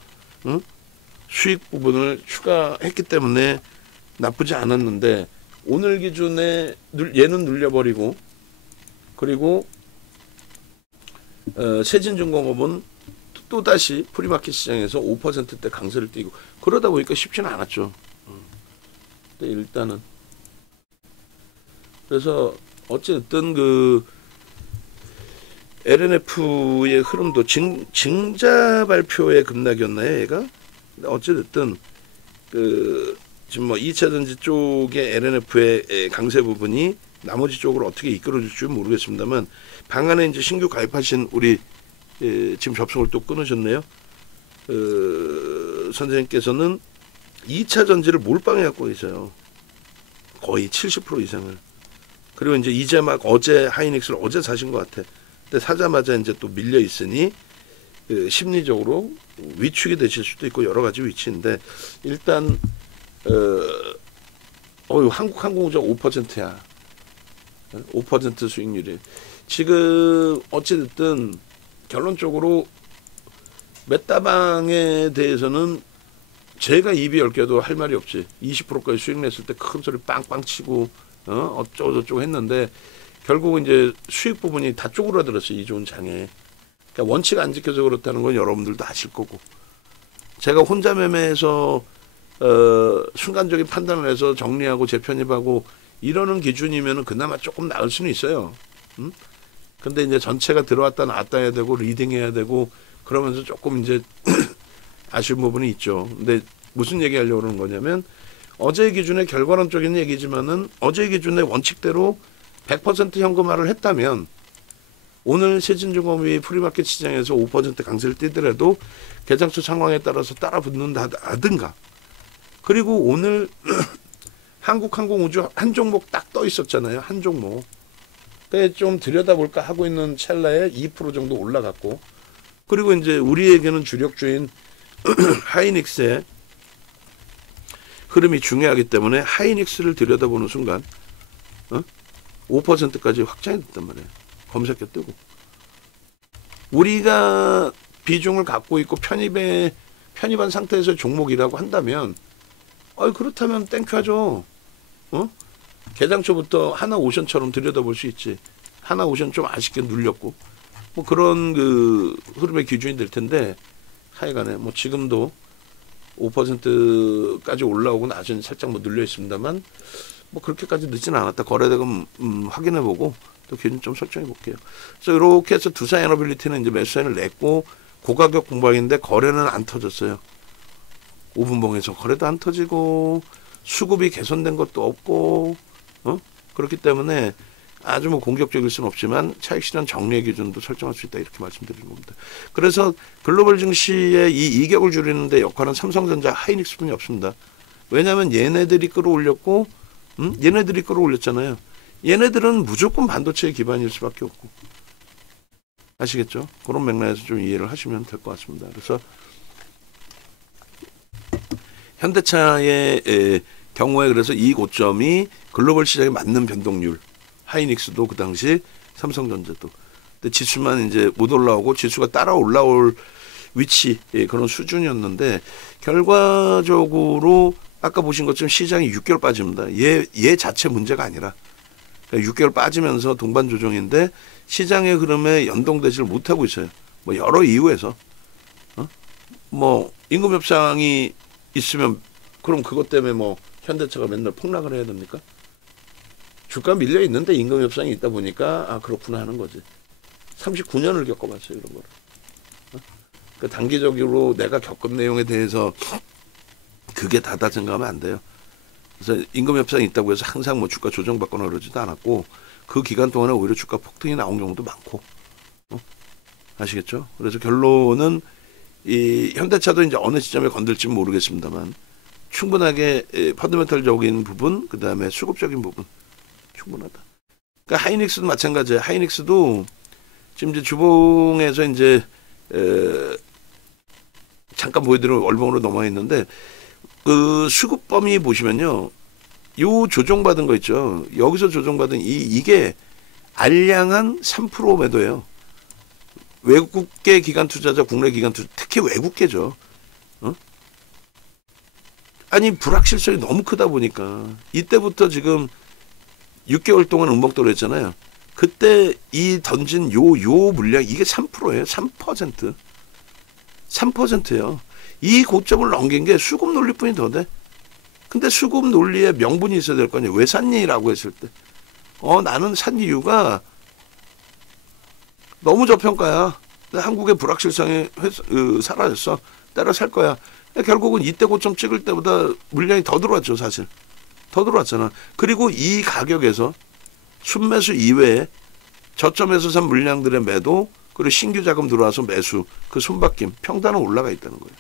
수익 부분을 추가했기 때문에 나쁘지 않았는데, 오늘 기준에 얘는 눌려버리고, 그리고 세진중공업은 또다시 프리마켓 시장에서 5%대 강세를 띄고 그러다 보니까 쉽지는 않았죠. 근데 일단은 그래서 어쨌든 그 LNF의 흐름도 증자 발표의 급락이었나요, 얘가? 어쨌든 그 지금 뭐 2차 전지 쪽의 LNF의 강세 부분이 나머지 쪽으로 어떻게 이끌어줄지 모르겠습니다만, 방안에 이제 신규 가입하신 우리 지금 접속을 또 끊으셨네요. 선생님께서는 2차 전지를 몰빵해 갖고 있어요. 거의 70% 이상을. 그리고 이제 막 어제 하이닉스를 어제 사신 것 같아. 근데 사자마자 이제 또 밀려 있으니 심리적으로 위축이 되실 수도 있고 여러 가지 위치인데, 일단 한국항공우주가 5%야. 5% 수익률이. 지금 어찌됐든 결론적으로 메타방에 대해서는 제가 입이 열 개도 할 말이 없지. 20%까지 수익 냈을 때 큰 소리 빵빵 치고 어쩌고저쩌고 했는데, 결국은 이제 수익 부분이 다 쪼그라들었어요. 이 좋은 장에. 그러니까 원칙 안 지켜서 그렇다는 건 여러분들도 아실 거고, 제가 혼자 매매해서 순간적인 판단을 해서 정리하고 재편입하고 이러는 기준이면은 그나마 조금 나을 수는 있어요. 근데 이제 전체가 들어왔다 나왔다 해야 되고 리딩해야 되고 그러면서 조금 이제 아쉬운 부분이 있죠. 근데 무슨 얘기 하려고 그러는 거냐면, 어제 기준의 결과론적인 얘기지만은 어제 기준의 원칙대로 100% 현금화를 했다면 오늘 세진중공업이 프리마켓 시장에서 5% 강세를 띄더라도 개장수 상황에 따라서 따라 붙는다든가, 그리고 오늘 한국항공우주 한 종목 딱 떠 있었잖아요. 한 종목. 그래 좀 들여다볼까 하고 있는 찰나에 2% 정도 올라갔고, 그리고 이제 우리에게는 주력주인 하이닉스의 흐름이 중요하기 때문에 하이닉스를 들여다보는 순간 5%까지 확장이 됐단 말이에요. 검색해 뜨고. 우리가 비중을 갖고 있고 편입한 상태에서 종목이라고 한다면, 그렇다면 땡큐 하죠. 개장초부터 하나오션처럼 들여다볼 수 있지. 하나오션 좀 아쉽게 눌렸고 뭐 그런 그 흐름의 기준이 될 텐데, 하여간에 뭐 지금도 5%까지 올라오고 나중에 살짝 뭐 눌려 있습니다만, 뭐 그렇게까지 늦지는 않았다. 거래대금 확인해보고 또 기준 좀 설정해볼게요. 그래서 이렇게 해서 두산에너빌리티는 이제 매수 사인을 냈고 고가격 공방인데 거래는 안 터졌어요. 5분봉에서 거래도 안 터지고 수급이 개선된 것도 없고 그렇기 때문에 아주 뭐 공격적일 수는 없지만 차익실현 정리의 기준도 설정할 수 있다, 이렇게 말씀드리는 겁니다. 그래서 글로벌 증시의 이 이격을 줄이는데 역할은 삼성전자, 하이닉스뿐이 없습니다. 왜냐하면 얘네들이 끌어올렸고 얘네들이 끌어올렸잖아요. 얘네들은 무조건 반도체의 기반일 수밖에 없고, 아시겠죠? 그런 맥락에서 좀 이해를 하시면 될 것 같습니다. 그래서 현대차의 경우에 그래서 이 고점이 글로벌 시장에 맞는 변동률, 하이닉스도 그 당시 삼성전자도. 근데 지수만 이제 못 올라오고 지수가 따라 올라올 위치, 그런 수준이었는데, 결과적으로 아까 보신 것처럼 시장이 6개월 빠집니다. 얘 자체 문제가 아니라 6개월 빠지면서 동반 조정인데 시장의 흐름에 연동되지를 못하고 있어요. 뭐 여러 이유에서 뭐 임금 협상이 있으면 그럼 그것 때문에 뭐 현대차가 맨날 폭락을 해야 됩니까? 주가 밀려 있는데 임금 협상이 있다 보니까 아 그렇구나 하는 거지. 39년을 겪어봤어요 이런 거를. 그 단기적으로 내가 겪은 내용에 대해서 그게 다다 생각하면 안 돼요. 그래서 임금 협상이 있다고 해서 항상 뭐 주가 조정받거나 그러지도 않았고 그 기간 동안에 오히려 주가 폭등이 나온 경우도 많고 아시겠죠? 그래서 결론은 이 현대차도 이제 어느 시점에 건들지는 모르겠습니다만 충분하게 펀더멘털적인 부분 그 다음에 수급적인 부분 충분하다. 그러니까 하이닉스도 마찬가지예요. 하이닉스도 지금 이제 주봉에서 이제 잠깐 보여드린 월봉으로 넘어 있는데 그 수급 범위 보시면요, 요 조정받은 거 있죠. 여기서 조정받은 이게 알량한 3% 매도예요. 외국계 기관 투자자, 국내 기관 투자, 특히 외국계죠. 아니 불확실성이 너무 크다 보니까 이때부터 지금 6개월 동안 음봉도로 했잖아요. 그때 이 던진 요 물량 이게 3%예요. 3%. 3%예요. 이 고점을 넘긴 게 수급 논리뿐이 더 돼. 근데 수급 논리에 명분이 있어야 될 거 아니에요. 왜 샀니라고 했을 때 나는 산 이유가 너무 저평가야. 한국의 불확실성이 사라졌어. 따라 살 거야. 결국은 이때 고점 찍을 때보다 물량이 더 들어왔죠. 사실. 더 들어왔잖아. 그리고 이 가격에서 순매수 이외에 저점에서 산 물량들의 매도 그리고 신규 자금 들어와서 매수 그 손바뀜 평단은 올라가 있다는 거예요.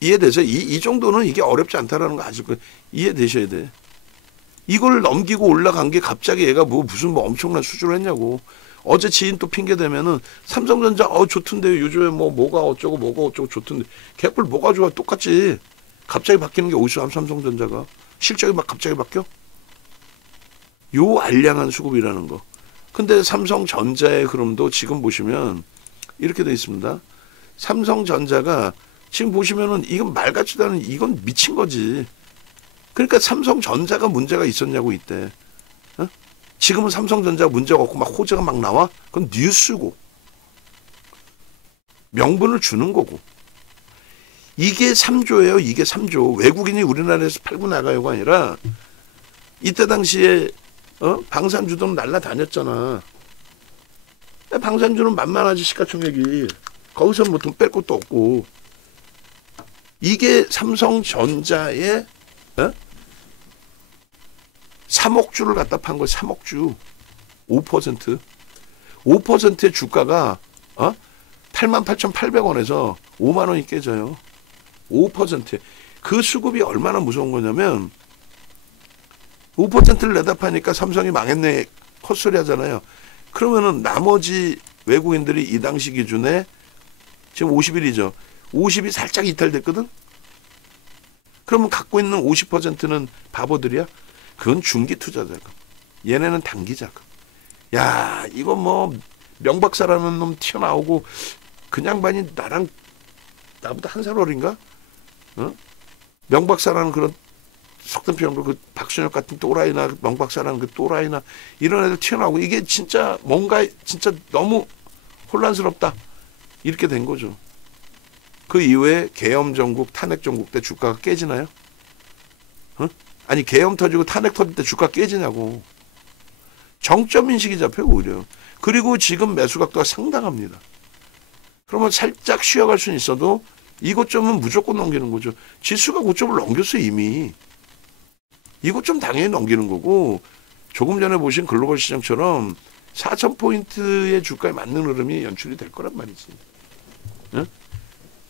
이해되세요? 이 정도는 이게 어렵지 않다라는 거 아실 거예요. 이해되셔야 돼. 이걸 넘기고 올라간 게 갑자기 얘가 무슨 엄청난 수준을 했냐고. 어제 지인 또 핑계 대면은 삼성전자 좋던데 요즘에 뭐가 어쩌고 좋던데 개뿔 뭐가 좋아 똑같지. 갑자기 바뀌는 게 어디서 삼성전자가 실적이 막 갑자기 바뀌어? 요 알량한 수급이라는 거. 근데 삼성전자의 흐름도 지금 보시면 이렇게 돼 있습니다. 삼성전자가 지금 보시면은 이건 말 같지도 않은 이건 미친 거지. 그러니까 삼성전자가 문제가 있었냐고 이때. 지금은 삼성전자가 문제가 없고 막 호재가 막 나와? 그건 뉴스고. 명분을 주는 거고. 이게 3조예요. 이게 3조. 외국인이 우리나라에서 팔고 나가요가 아니라 이때 당시에 방산주도 날라다녔잖아. 방산주는 만만하지 시가총액이. 거기서 뭐 돈 뺄 것도 없고. 이게 삼성전자의 3억 주를 갖다 판 거예요. 3억 주. 5%. 5%의 주가가 88,800원에서 5만 원이 깨져요. 5%. 그 수급이 얼마나 무서운 거냐면 5%를 내다 파니까 삼성이 망했네 헛소리 하잖아요. 그러면은 나머지 외국인들이 이 당시 기준에 지금 50일이죠. 50이 살짝 이탈됐거든. 그러면 갖고 있는 50%는 바보들이야? 그건 중기 투자자금. 얘네는 단기 자금. 야, 이거 뭐 명박사라는 놈 튀어나오고 그냥 반이 나보다 한 살 어린가? 명박사라는 그런 속된 표현으로 그 박순혁 같은 또라이나 명박사라는 그 또라이나 이런 애들 튀어나오고 이게 진짜 뭔가 진짜 너무 혼란스럽다. 이렇게 된 거죠. 그 이후에 계엄 전국, 탄핵 전국 때 주가가 깨지나요? 아니 계엄 터지고 탄핵 터질 때 주가 깨지냐고. 정점 인식이 잡혀요 오히려. 그리고 지금 매수각도가 상당합니다. 그러면 살짝 쉬어갈 수는 있어도 이 고점은 무조건 넘기는 거죠. 지수가 고점을 넘겼어요 이미. 이 고점 당연히 넘기는 거고 조금 전에 보신 글로벌 시장처럼 4,000포인트의 주가에 맞는 흐름이 연출이 될 거란 말이지. 응?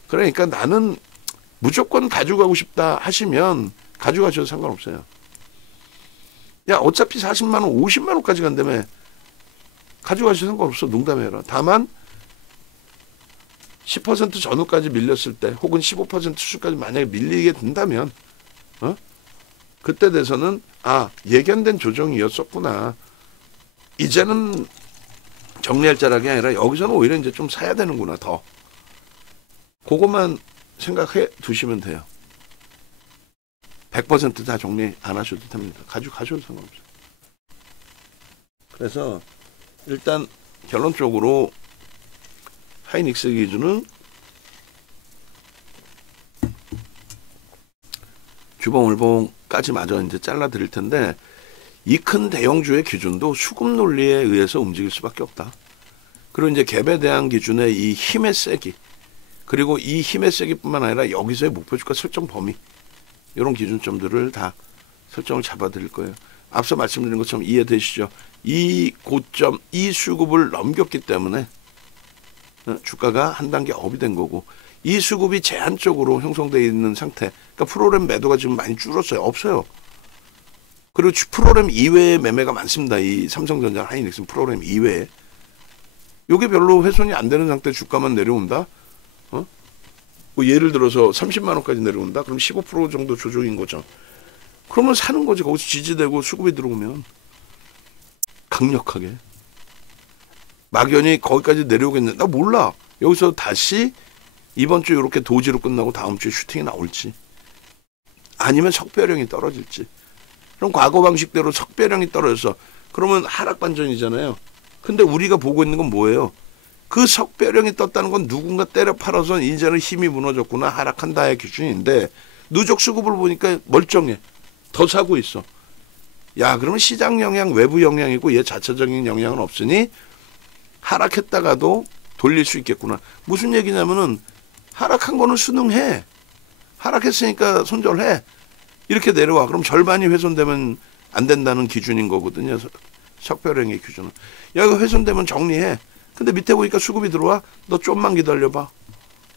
그러니까 나는 무조건 가져가고 싶다 하시면 가져가셔도 상관없어요. 야 어차피 40만 원, 50만 원까지 간다며 가져가셔도 상관없어. 농담해라. 다만 10% 전후까지 밀렸을 때 혹은 15% 수까지 만약에 밀리게 된다면 그때 돼서는 예견된 조정이었었구나. 이제는 정리할 자락이 아니라 여기서는 오히려 이제 좀 사야 되는구나 더. 그것만 생각해 두시면 돼요. 100% 다 정리 안 하셔도 됩니다. 가셔도 상관없어요. 그래서 일단 결론적으로 하이닉스 기준은 주봉, 월봉까지 마저 이제 잘라 드릴 텐데 이 큰 대형주의 기준도 수급 논리에 의해서 움직일 수밖에 없다. 그리고 이제 갭에 대한 기준의 이 힘의 세기, 그리고 이 힘의 세기뿐만 아니라 여기서의 목표 주가 설정 범위, 이런 기준점들을 다 설정을 잡아 드릴 거예요. 앞서 말씀드린 것처럼 이해되시죠? 이 고점, 이 수급을 넘겼기 때문에 주가가 한 단계 업이 된 거고, 이 수급이 제한적으로 형성되어 있는 상태, 그러니까 프로그램 매도가 지금 많이 줄었어요. 없어요. 그리고 프로그램 이외의 매매가 많습니다. 이 삼성전자, 하이닉스 프로그램 이외에. 이게 별로 훼손이 안 되는 상태 주가만 내려온다? 뭐 예를 들어서 30만 원까지 내려온다? 그럼 15% 정도 조정인 거죠. 그러면 사는 거지. 거기서 지지되고 수급이 들어오면. 강력하게. 막연히 거기까지 내려오겠네. 나 몰라. 여기서 다시 이번 주 이렇게 도지로 끝나고 다음 주에 슈팅이 나올지. 아니면 석배령이 떨어질지. 그럼 과거 방식대로 석배령이 떨어져서 그러면 하락 반전이잖아요. 근데 우리가 보고 있는 건 뭐예요? 그 석배령이 떴다는 건 누군가 때려 팔아서 이제는 힘이 무너졌구나, 하락한다의 기준인데, 누적 수급을 보니까 멀쩡해. 더 사고 있어. 야, 그러면 시장 영향, 외부 영향이고 얘 자체적인 영향은 없으니 하락했다가도 돌릴 수 있겠구나. 무슨 얘기냐면은 하락한 거는 순응해. 하락했으니까 손절해. 이렇게 내려와. 그럼 절반이 훼손되면 안 된다는 기준인 거거든요. 석배령의 기준은. 야, 이거 훼손되면 정리해. 근데 밑에 보니까 수급이 들어와. 너 좀만 기다려봐.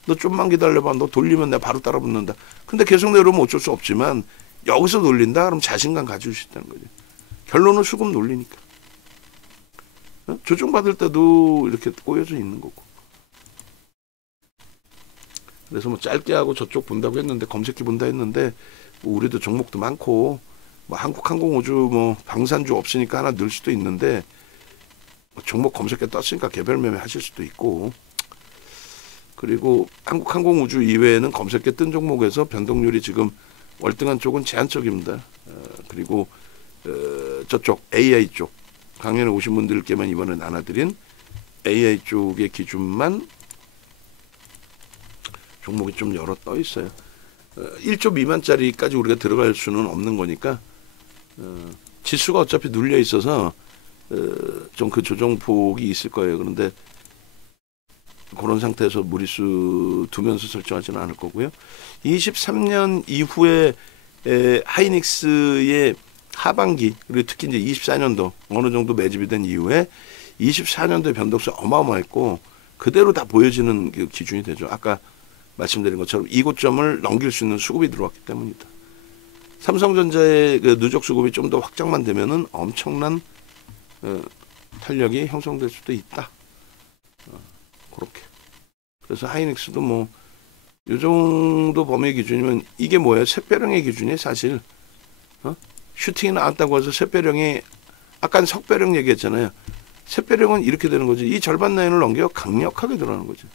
너 좀만 기다려봐. 너 돌리면 내가 바로 따라 붙는다. 근데 계속 내려오면 어쩔 수 없지만 여기서 놀린다? 그럼 자신감 가질 수 있다는 거죠. 결론은 수급 놀리니까. 조정받을 때도 이렇게 꼬여져 있는 거고. 그래서 뭐 짧게 하고 저쪽 본다고 했는데, 검색기 본다 했는데, 뭐 우리도 종목도 많고, 뭐 한국항공우주 뭐 방산주 없으니까 하나 넣을 수도 있는데, 뭐 종목 검색기 떴으니까 개별 매매 하실 수도 있고, 그리고 한국항공우주 이외에는 검색기 뜬 종목에서 변동률이 지금 월등한 쪽은 제한적입니다. 그리고 저쪽 AI 쪽, 강연에 오신 분들께만 이번에 나눠드린 AI 쪽의 기준만 종목이 좀 여러 떠 있어요. 1조 미만짜리까지 우리가 들어갈 수는 없는 거니까, 지수가 어차피 눌려 있어서 좀 그 조정폭이 있을 거예요. 그런데 그런 상태에서 무리수 두면서 설정하지는 않을 거고요. 23년 이후에 하이닉스의 하반기, 그리고 특히 이제 24년도 어느 정도 매집이 된 이후에 24년도의 변동성이 어마어마했고, 그대로 다 보여지는 그 기준이 되죠. 아까 말씀드린 것처럼 이 고점을 넘길 수 있는 수급이 들어왔기 때문이다. 삼성전자의 그 누적 수급이 좀 더 확장만 되면은 엄청난 탄력이 형성될 수도 있다. 그렇게. 그래서 하이닉스도 뭐 이 정도 범위 기준이면, 이게 뭐예요? 샛별형의 기준이 사실 슈팅이 나왔다고 해서 샛별형이, 아까 석별형 얘기했잖아요. 샛별형은 이렇게 되는 거지. 이 절반 라인을 넘겨 강력하게 들어가는 거죠.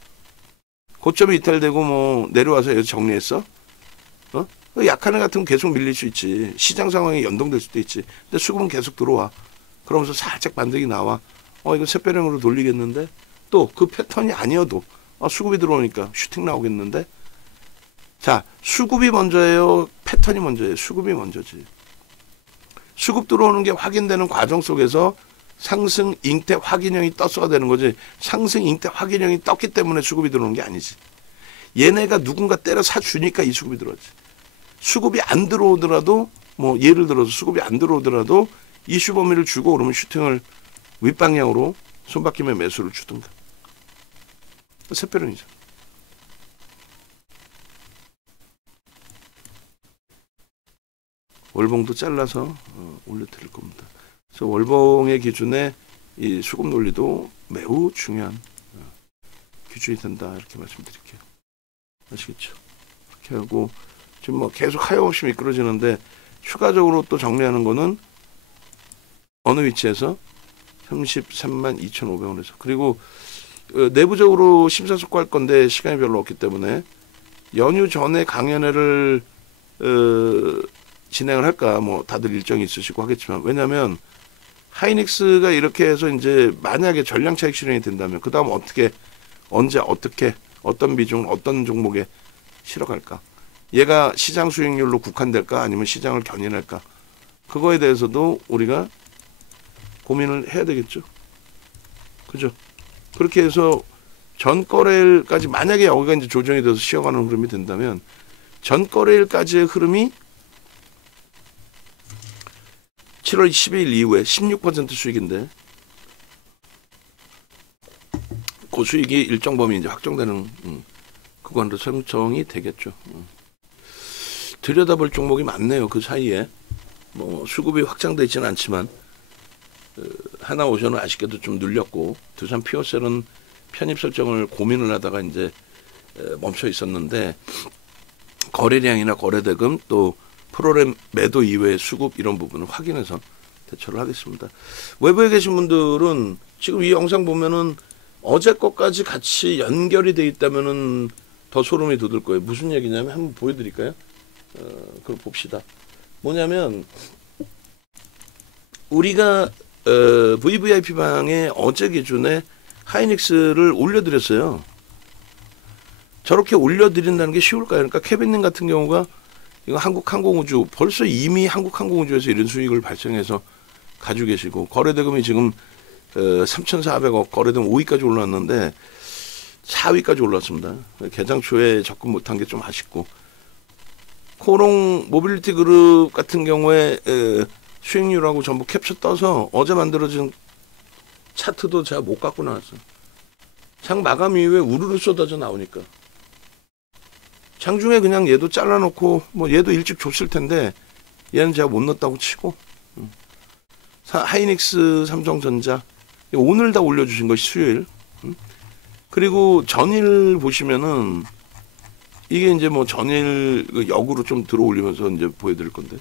고점이 이탈되고 뭐 내려와서 여기서 정리했어? 약한 애 같으면 계속 밀릴 수 있지. 시장 상황이 연동될 수도 있지. 근데 수급은 계속 들어와. 그러면서 살짝 반등이 나와. 이거 샛별형으로 돌리겠는데? 또 그 패턴이 아니어도 수급이 들어오니까 슈팅 나오겠는데? 자, 수급이 먼저예요? 패턴이 먼저예요? 수급이 먼저지. 수급 들어오는 게 확인되는 과정 속에서 상승 잉태 확인형이 떴어야 되는 거지. 상승 잉태 확인형이 떴기 때문에 수급이 들어오는 게 아니지. 얘네가 누군가 때려 사주니까 이 수급이 들어오지. 수급이 안 들어오더라도, 뭐 예를 들어서 수급이 안 들어오더라도 이슈 범위를 주고 그러면 슈팅을 윗방향으로 손바뀜의 매수를 주든가. 샛별형이죠. 월봉도 잘라서 올려드릴 겁니다. 그래서 월봉의 기준에 이 수급 논리도 매우 중요한 기준이 된다, 이렇게 말씀드릴게요. 아시겠죠? 이렇게 하고 지금 뭐 계속 하염없이 미끄러지는데, 추가적으로 또 정리하는 거는 어느 위치에서 33만 2,500원에서, 그리고 내부적으로 심사숙고할 건데 시간이 별로 없기 때문에 연휴 전에 강연회를 진행을 할까, 뭐 다들 일정이 있으시고 하겠지만, 왜냐하면 하이닉스가 이렇게 해서 이제 만약에 전량 차익 실현이 된다면 그 다음 어떻게, 언제, 어떻게, 어떤 비중, 어떤 종목에 실어갈까, 얘가 시장 수익률로 국한될까 아니면 시장을 견인할까, 그거에 대해서도 우리가 고민을 해야 되겠죠. 그죠? 그렇게 해서 전거래일까지, 만약에 여기가 이제 조정이 돼서 쉬어가는 흐름이 된다면 전거래일까지의 흐름이 7월 12일 이후에 16% 수익인데, 그 수익이 일정 범위 이제 확정되는 그건도 설정이 되겠죠. 들여다볼 종목이 많네요. 그 사이에 뭐 수급이 확장되어 있지는 않지만 하나오션은 아쉽게도 좀 눌렸고, 두산 피어셀은 편입 설정을 고민을 하다가 이제 멈춰 있었는데, 거래량이나 거래대금 또 프로그램 매도 이외의 수급 이런 부분을 확인해서 대처를 하겠습니다. 외부에 계신 분들은 지금 이 영상 보면은 어제 것까지 같이 연결이 돼 있다면은 더 소름이 돋을 거예요. 무슨 얘기냐면 한번 보여드릴까요? 그걸 봅시다. 뭐냐면 우리가 VVIP 방에 어제 기준에 하이닉스를 올려드렸어요. 저렇게 올려드린다는 게 쉬울까요? 그러니까 케빈님 같은 경우가 이거 한국항공우주, 벌써 이미 한국항공우주에서 이런 수익을 발생해서 가지고 계시고, 거래대금이 지금 3,400억, 거래대금 5위까지 올랐는데 4위까지 올랐습니다. 개장 초에 접근 못한 게 좀 아쉽고, 코롱 모빌리티 그룹 같은 경우에 수익률하고 전부 캡처 떠서 어제 만들어진 차트도 제가 못 갖고 나왔어요. 장 마감 이후에 우르르 쏟아져 나오니까. 장중에 그냥 얘도 잘라놓고, 뭐 얘도 일찍 줬을 텐데 얘는 제가 못 넣었다고 치고, 하이닉스, 삼성전자 오늘 다 올려주신 것이 수요일. 그리고 전일 보시면은 이게 이제 뭐 전일 역으로 좀 들어올리면서 이제 보여드릴 건데,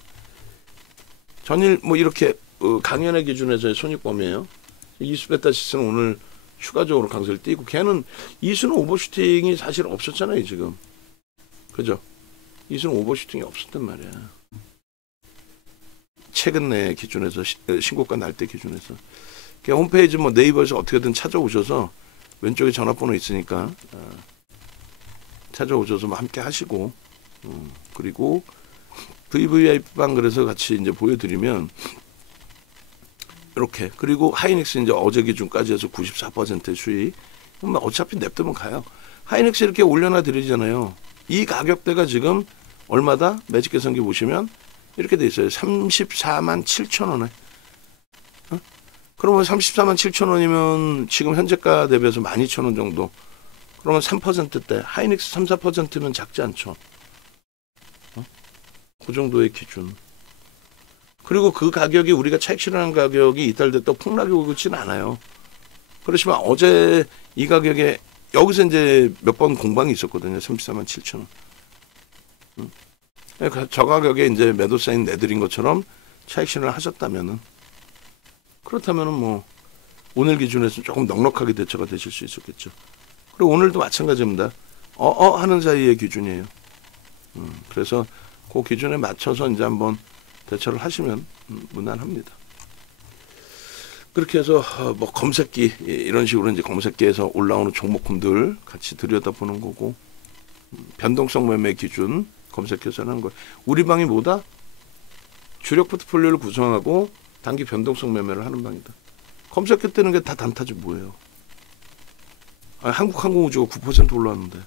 전일 뭐 이렇게 강연의 기준에서의 손익범위예요. 이수베타시스는 오늘 추가적으로 강세를 띄고, 걔는 이수는 오버슈팅이 사실 없었잖아요 지금. 그죠? 이수는 오버슈팅이 없었단 말이야. 최근 내 기준에서 신고가 날 때 기준에서. 그러니까 홈페이지 뭐 네이버에서 어떻게든 찾아오셔서 왼쪽에 전화번호 있으니까 찾아오셔서 뭐 함께 하시고, 그리고 VVIP 방 그래서 같이 이제 보여드리면 이렇게. 그리고 하이닉스 이제 어제 기준까지 해서 94%의 수익. 어차피 냅두면 가요. 하이닉스 이렇게 올려놔 드리잖아요. 이 가격대가 지금 얼마다? 매직 계산기 보시면 이렇게 돼 있어요. 34만 7천 원에. 그러면 34만 7천 원이면 지금 현재가 대비해서 12,000원 정도. 그러면 3%대. 하이닉스 3, 4%면 작지 않죠. 그 정도의 기준. 그리고 그 가격이 우리가 차익 실현한 가격이 이달 됐다 폭락이 오고 있지는 않아요. 그렇지만 어제 이 가격에 여기서 이제 몇 번 공방이 있었거든요. 34만 7천 원. 저 가격에 이제 매도 사인 내드린 것처럼 차익 실현을 하셨다면은, 그렇다면은 뭐 오늘 기준에서 조금 넉넉하게 대처가 되실 수 있었겠죠. 그리고 오늘도 마찬가지입니다. 하는 사이의 기준이에요. 그래서 그 기준에 맞춰서 이제 한번 대처를 하시면 무난합니다. 그렇게 해서 뭐 검색기 이런 식으로 이제 검색기에서 올라오는 종목군들 같이 들여다보는 거고, 변동성 매매 기준 검색해서 하는 거예요. 우리 방이 뭐다? 주력 포트폴리오를 구성하고 단기 변동성 매매를 하는 방이다. 검색기 뜨는 게 다 단타지 뭐예요? 한국항공우주가 9% 올랐는데,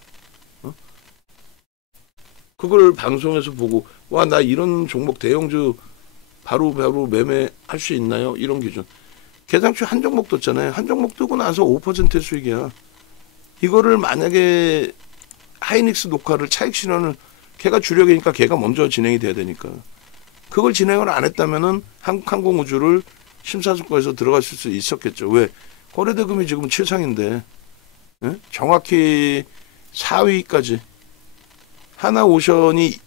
그걸 방송에서 보고 와, 나 이런 종목 대형주 바로 매매할 수 있나요? 이런 기준. 개장주 한 종목 떴잖아요. 한 종목 뜨고 나서 5%의 수익이야. 이거를 만약에 하이닉스 녹화를 차익 실현을, 걔가 주력이니까 걔가 먼저 진행이 돼야 되니까, 그걸 진행을 안 했다면은 한국항공우주를 심사숙고해서 들어갔을 수 있었겠죠. 왜? 거래대금이 지금 최상인데, 예? 정확히 4위까지 하나오션이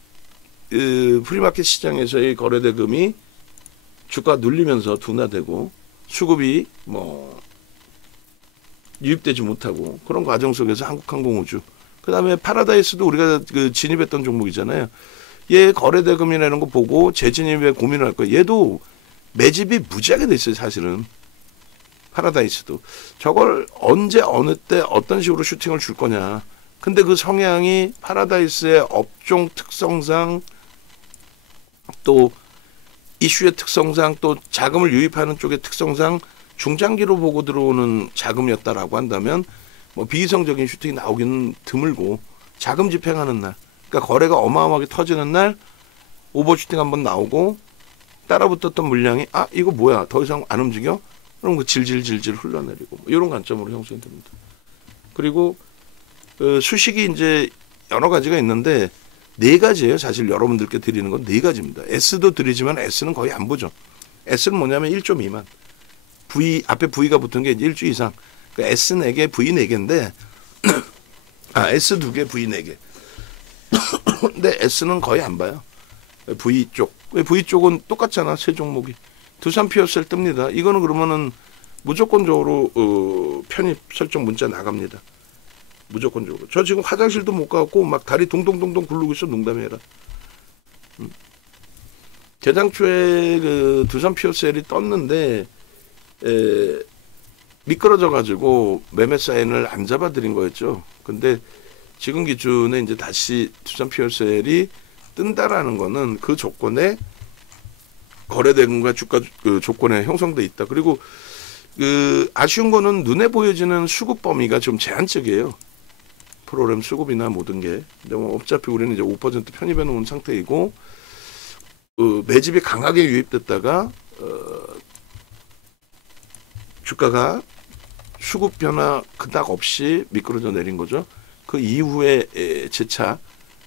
프리마켓 시장에서의 거래대금이 주가 눌리면서 둔화되고 수급이 뭐 유입되지 못하고, 그런 과정 속에서 한국항공우주, 그 다음에 파라다이스도 우리가 진입했던 종목이잖아요. 얘 거래대금이라는 거 보고 재진입에 고민을 할 거예요. 얘도 매집이 무지하게 됐어요 사실은. 파라다이스도 저걸 언제 어느 때 어떤 식으로 슈팅을 줄 거냐, 근데 그 성향이 파라다이스의 업종 특성상 또 이슈의 특성상 또 자금을 유입하는 쪽의 특성상 중장기로 보고 들어오는 자금이었다라고 한다면 뭐 비이성적인 슈팅이 나오기는 드물고 자금 집행하는 날, 그러니까 거래가 어마어마하게 터지는 날 오버슈팅 한번 나오고 따라붙었던 물량이 이거 뭐야 더 이상 안 움직여? 그럼 그 질질질질 흘러내리고 뭐 이런 관점으로 형성이 됩니다. 그리고 수식이 이제 여러 가지가 있는데 네 가지예요. 사실 여러분들께 드리는 건 네 가지입니다. S도 드리지만 S는 거의 안 보죠. S는 뭐냐면 1조 미만. V 앞에 V가 붙은 게 이제 1주 이상. 그러니까 S 4개, V 4개인데 S 2개, V 4개. 근데 S는 거의 안 봐요. V 쪽. V 쪽은 똑같잖아. 세 종목이. 두산 피어셀 뜹니다. 이거는 그러면은 무조건적으로 편입 설정 문자 나갑니다. 무조건적으로. 저 지금 화장실도 못 가고 막 다리 동동동동 굴르고 있어. 농담이라. 개장초에 그 두산 피어셀이 떴는데 미끄러져 가지고 매매 사인을 안 잡아드린 거였죠. 근데 지금 기준에 이제 다시 두산 피어셀이 뜬다라는 거는 그 조건에 거래대금과 주가 그 조건에 형성돼 있다. 그리고 그 아쉬운 거는 눈에 보여지는 수급 범위가 좀 제한적이에요. 프로그램 수급이나 모든 게. 근데 뭐 어차피 우리는 이제 5% 편입해 놓은 상태이고 매집이 강하게 유입됐다가 주가가 수급 변화 그닥 없이 미끄러져 내린 거죠. 그 이후에 재차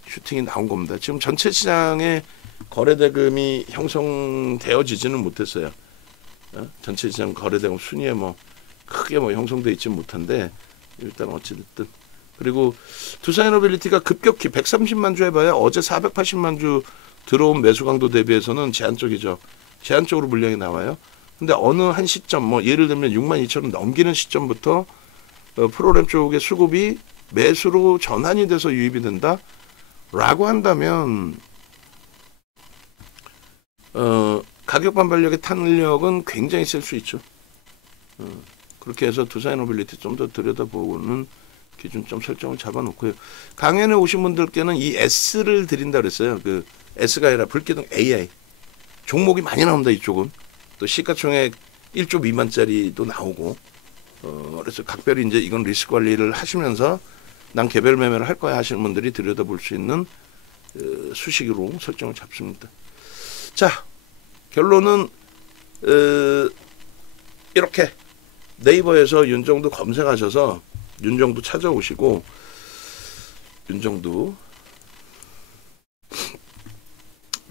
슈팅이 나온 겁니다. 지금 전체 시장에 거래대금이 형성되어지지는 못했어요. 전체 시장 거래대금 순위에 뭐 크게 뭐 형성돼 있지 못한데 일단 어찌됐든. 그리고 두산에너빌리티가 급격히 130만 주 해봐야 어제 480만 주 들어온 매수 강도 대비해서는 제한적이죠. 제한적으로 물량이 나와요. 근데 어느 한 시점, 뭐 예를 들면 6만 2천원 넘기는 시점부터 프로그램 쪽의 수급이 매수로 전환이 돼서 유입이 된다라고 한다면 가격 반발력의 탄력은 굉장히 셀 수 있죠. 그렇게 해서 두산에너빌리티 좀 더 들여다보는 기준점 설정을 잡아놓고요. 강연에 오신 분들께는 이 S를 드린다 그랬어요. 그 S가 아니라 불기둥 AI. 종목이 많이 나온다 이쪽은. 또 시가총액 1조 미만짜리도 나오고. 그래서 각별히 이제 이건 리스크 관리를 하시면서 난 개별 매매를 할 거야 하시는 분들이 들여다볼 수 있는 수식으로 설정을 잡습니다. 자, 결론은 이렇게 네이버에서 윤정두 검색하셔서 윤정두 찾아오시고 윤정두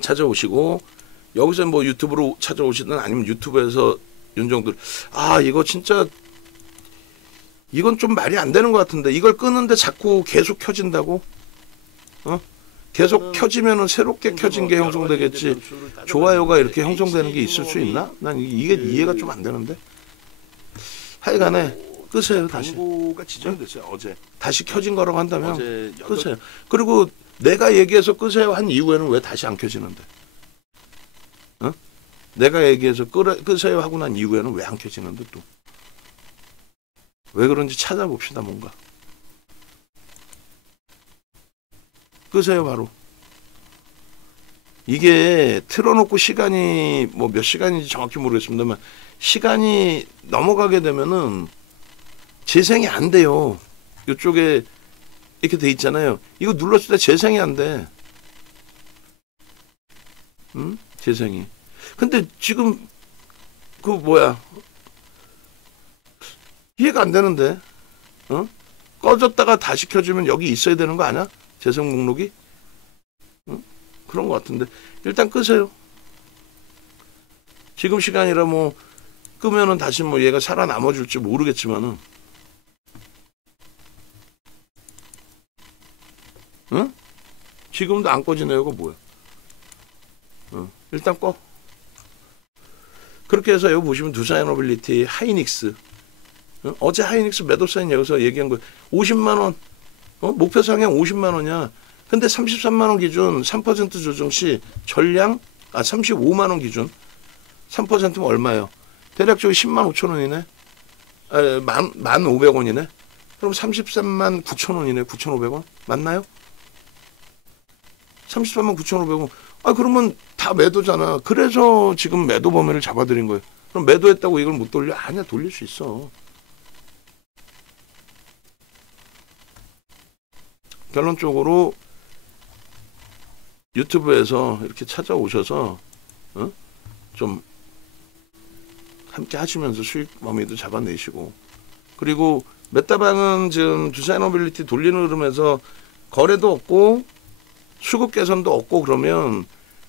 찾아오시고 여기서 뭐 유튜브로 찾아오시든 아니면 유튜브에서 윤정두 이거 진짜 이건 좀 말이 안 되는 것 같은데 이걸 끄는데 자꾸 계속 켜진다고? 계속 켜지면은 새롭게 켜진 게 형성되겠지. 좋아요가 이렇게 형성되는 게 있을 수 있나? 난 이게 이해가 좀 안 되는데. 하여간에 끄세요 다시. 광고가 지정됐어요 어제. 다시 켜진 거라고 한다면 끄세요. 그리고 내가 얘기해서 끄세요 한 이후에는 왜 다시 안 켜지는데? 내가 얘기해서 끄세요 하고 난 이후에는 왜 안 켜지는데 또? 왜 그런지 찾아봅시다 뭔가. 끄세요 바로. 이게 틀어놓고 시간이 뭐 몇 시간인지 정확히 모르겠습니다만 시간이 넘어가게 되면은 재생이 안 돼요. 이쪽에 이렇게 돼 있잖아요. 이거 눌렀을 때 재생이 안 돼. 재생이. 근데 지금 그 뭐야 이해가 안 되는데. 꺼졌다가 다시 켜주면 여기 있어야 되는 거 아니야? 재생 목록이? 그런 것 같은데 일단 끄세요. 지금 시간이라 뭐 끄면은 다시 뭐 얘가 살아남아 줄지 모르겠지만은 지금도 안 꺼지네요. 이거 뭐야? 일단 꺼. 그렇게 해서 여기 보시면 두산에너빌리티, 하이닉스. 어제 하이닉스 매도 사인 여기서 얘기한 거 50만 원. 목표 상향 50만 원이야. 근데 33만 원 기준 3% 조정 시 전량 35만 원 기준 3%면 얼마예요? 대략적으로 10만 5천 원이네. 1,500원이네. 그럼 33만 9천 원이네. 9,500원 맞나요? 33만 9,500원. 아 그러면 다 매도잖아. 그래서 지금 매도 범위를 잡아드린 거예요. 그럼 매도했다고 이걸 못 돌려? 아니야, 돌릴 수 있어. 결론적으로 유튜브에서 이렇게 찾아오셔서 좀 함께 하시면서 수익 범위도 잡아내시고, 그리고 메타방은 지금 두사이너빌리티 돌리는 흐름에서 거래도 없고 수급 개선도 없고, 그러면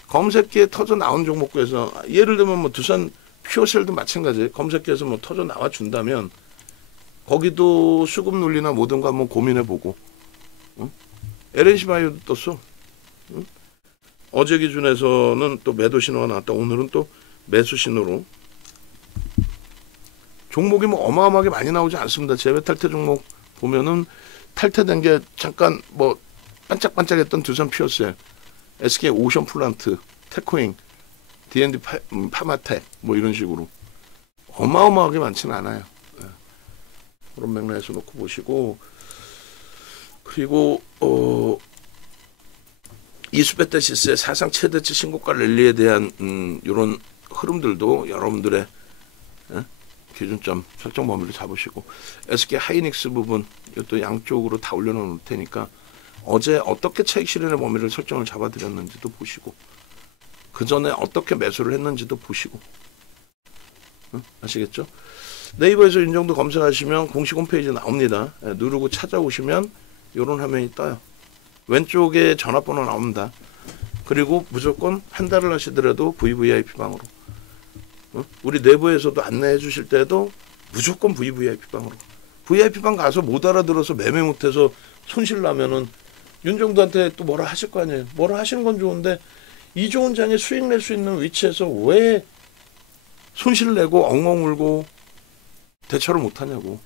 검색기에 터져 나온 종목에서 예를 들면 뭐 두산 퓨어셀도 마찬가지예요. 검색기에서 뭐 터져 나와 준다면 거기도 수급 논리나 뭐든가 한번 고민해보고. LNC 바이오도 떴어. 어제 기준에서는 또 매도 신호가 나왔다. 오늘은 또 매수 신호로. 종목이 뭐 어마어마하게 많이 나오지 않습니다. 재배 탈퇴 종목 보면은 탈퇴된 게 잠깐 뭐 반짝반짝했던 두산 퓨어셀, SK 오션 플란트, 테코잉, D&D 파마텍 뭐 이런 식으로 어마어마하게 많지는 않아요. 네. 그런 맥락에서 놓고 보시고, 그리고 이수베테시스의 사상 최대치 신고가 랠리에 대한 이런 흐름들도 여러분들의 기준점 설정 범위를 잡으시고, SK 하이닉스 부분 이것도 양쪽으로 다 올려놓을 테니까 어제 어떻게 차익 실현의 범위를 설정을 잡아드렸는지도 보시고, 그 전에 어떻게 매수를 했는지도 보시고. 아시겠죠? 네이버에서 윤정도 검색하시면 공식 홈페이지 나옵니다. 누르고 찾아오시면 이런 화면이 떠요. 왼쪽에 전화번호 나옵니다. 그리고 무조건 한 달을 하시더라도 VVIP방으로. 우리 내부에서도 안내해 주실 때도 무조건 VVIP방으로. VIP방 가서 못 알아들어서 매매 못해서 손실 나면은 윤정도한테 또 뭐라 하실 거 아니에요. 뭐라 하시는 건 좋은데 이 좋은 장에 수익 낼 수 있는 위치에서 왜 손실 내고 엉엉 울고 대처를 못 하냐고.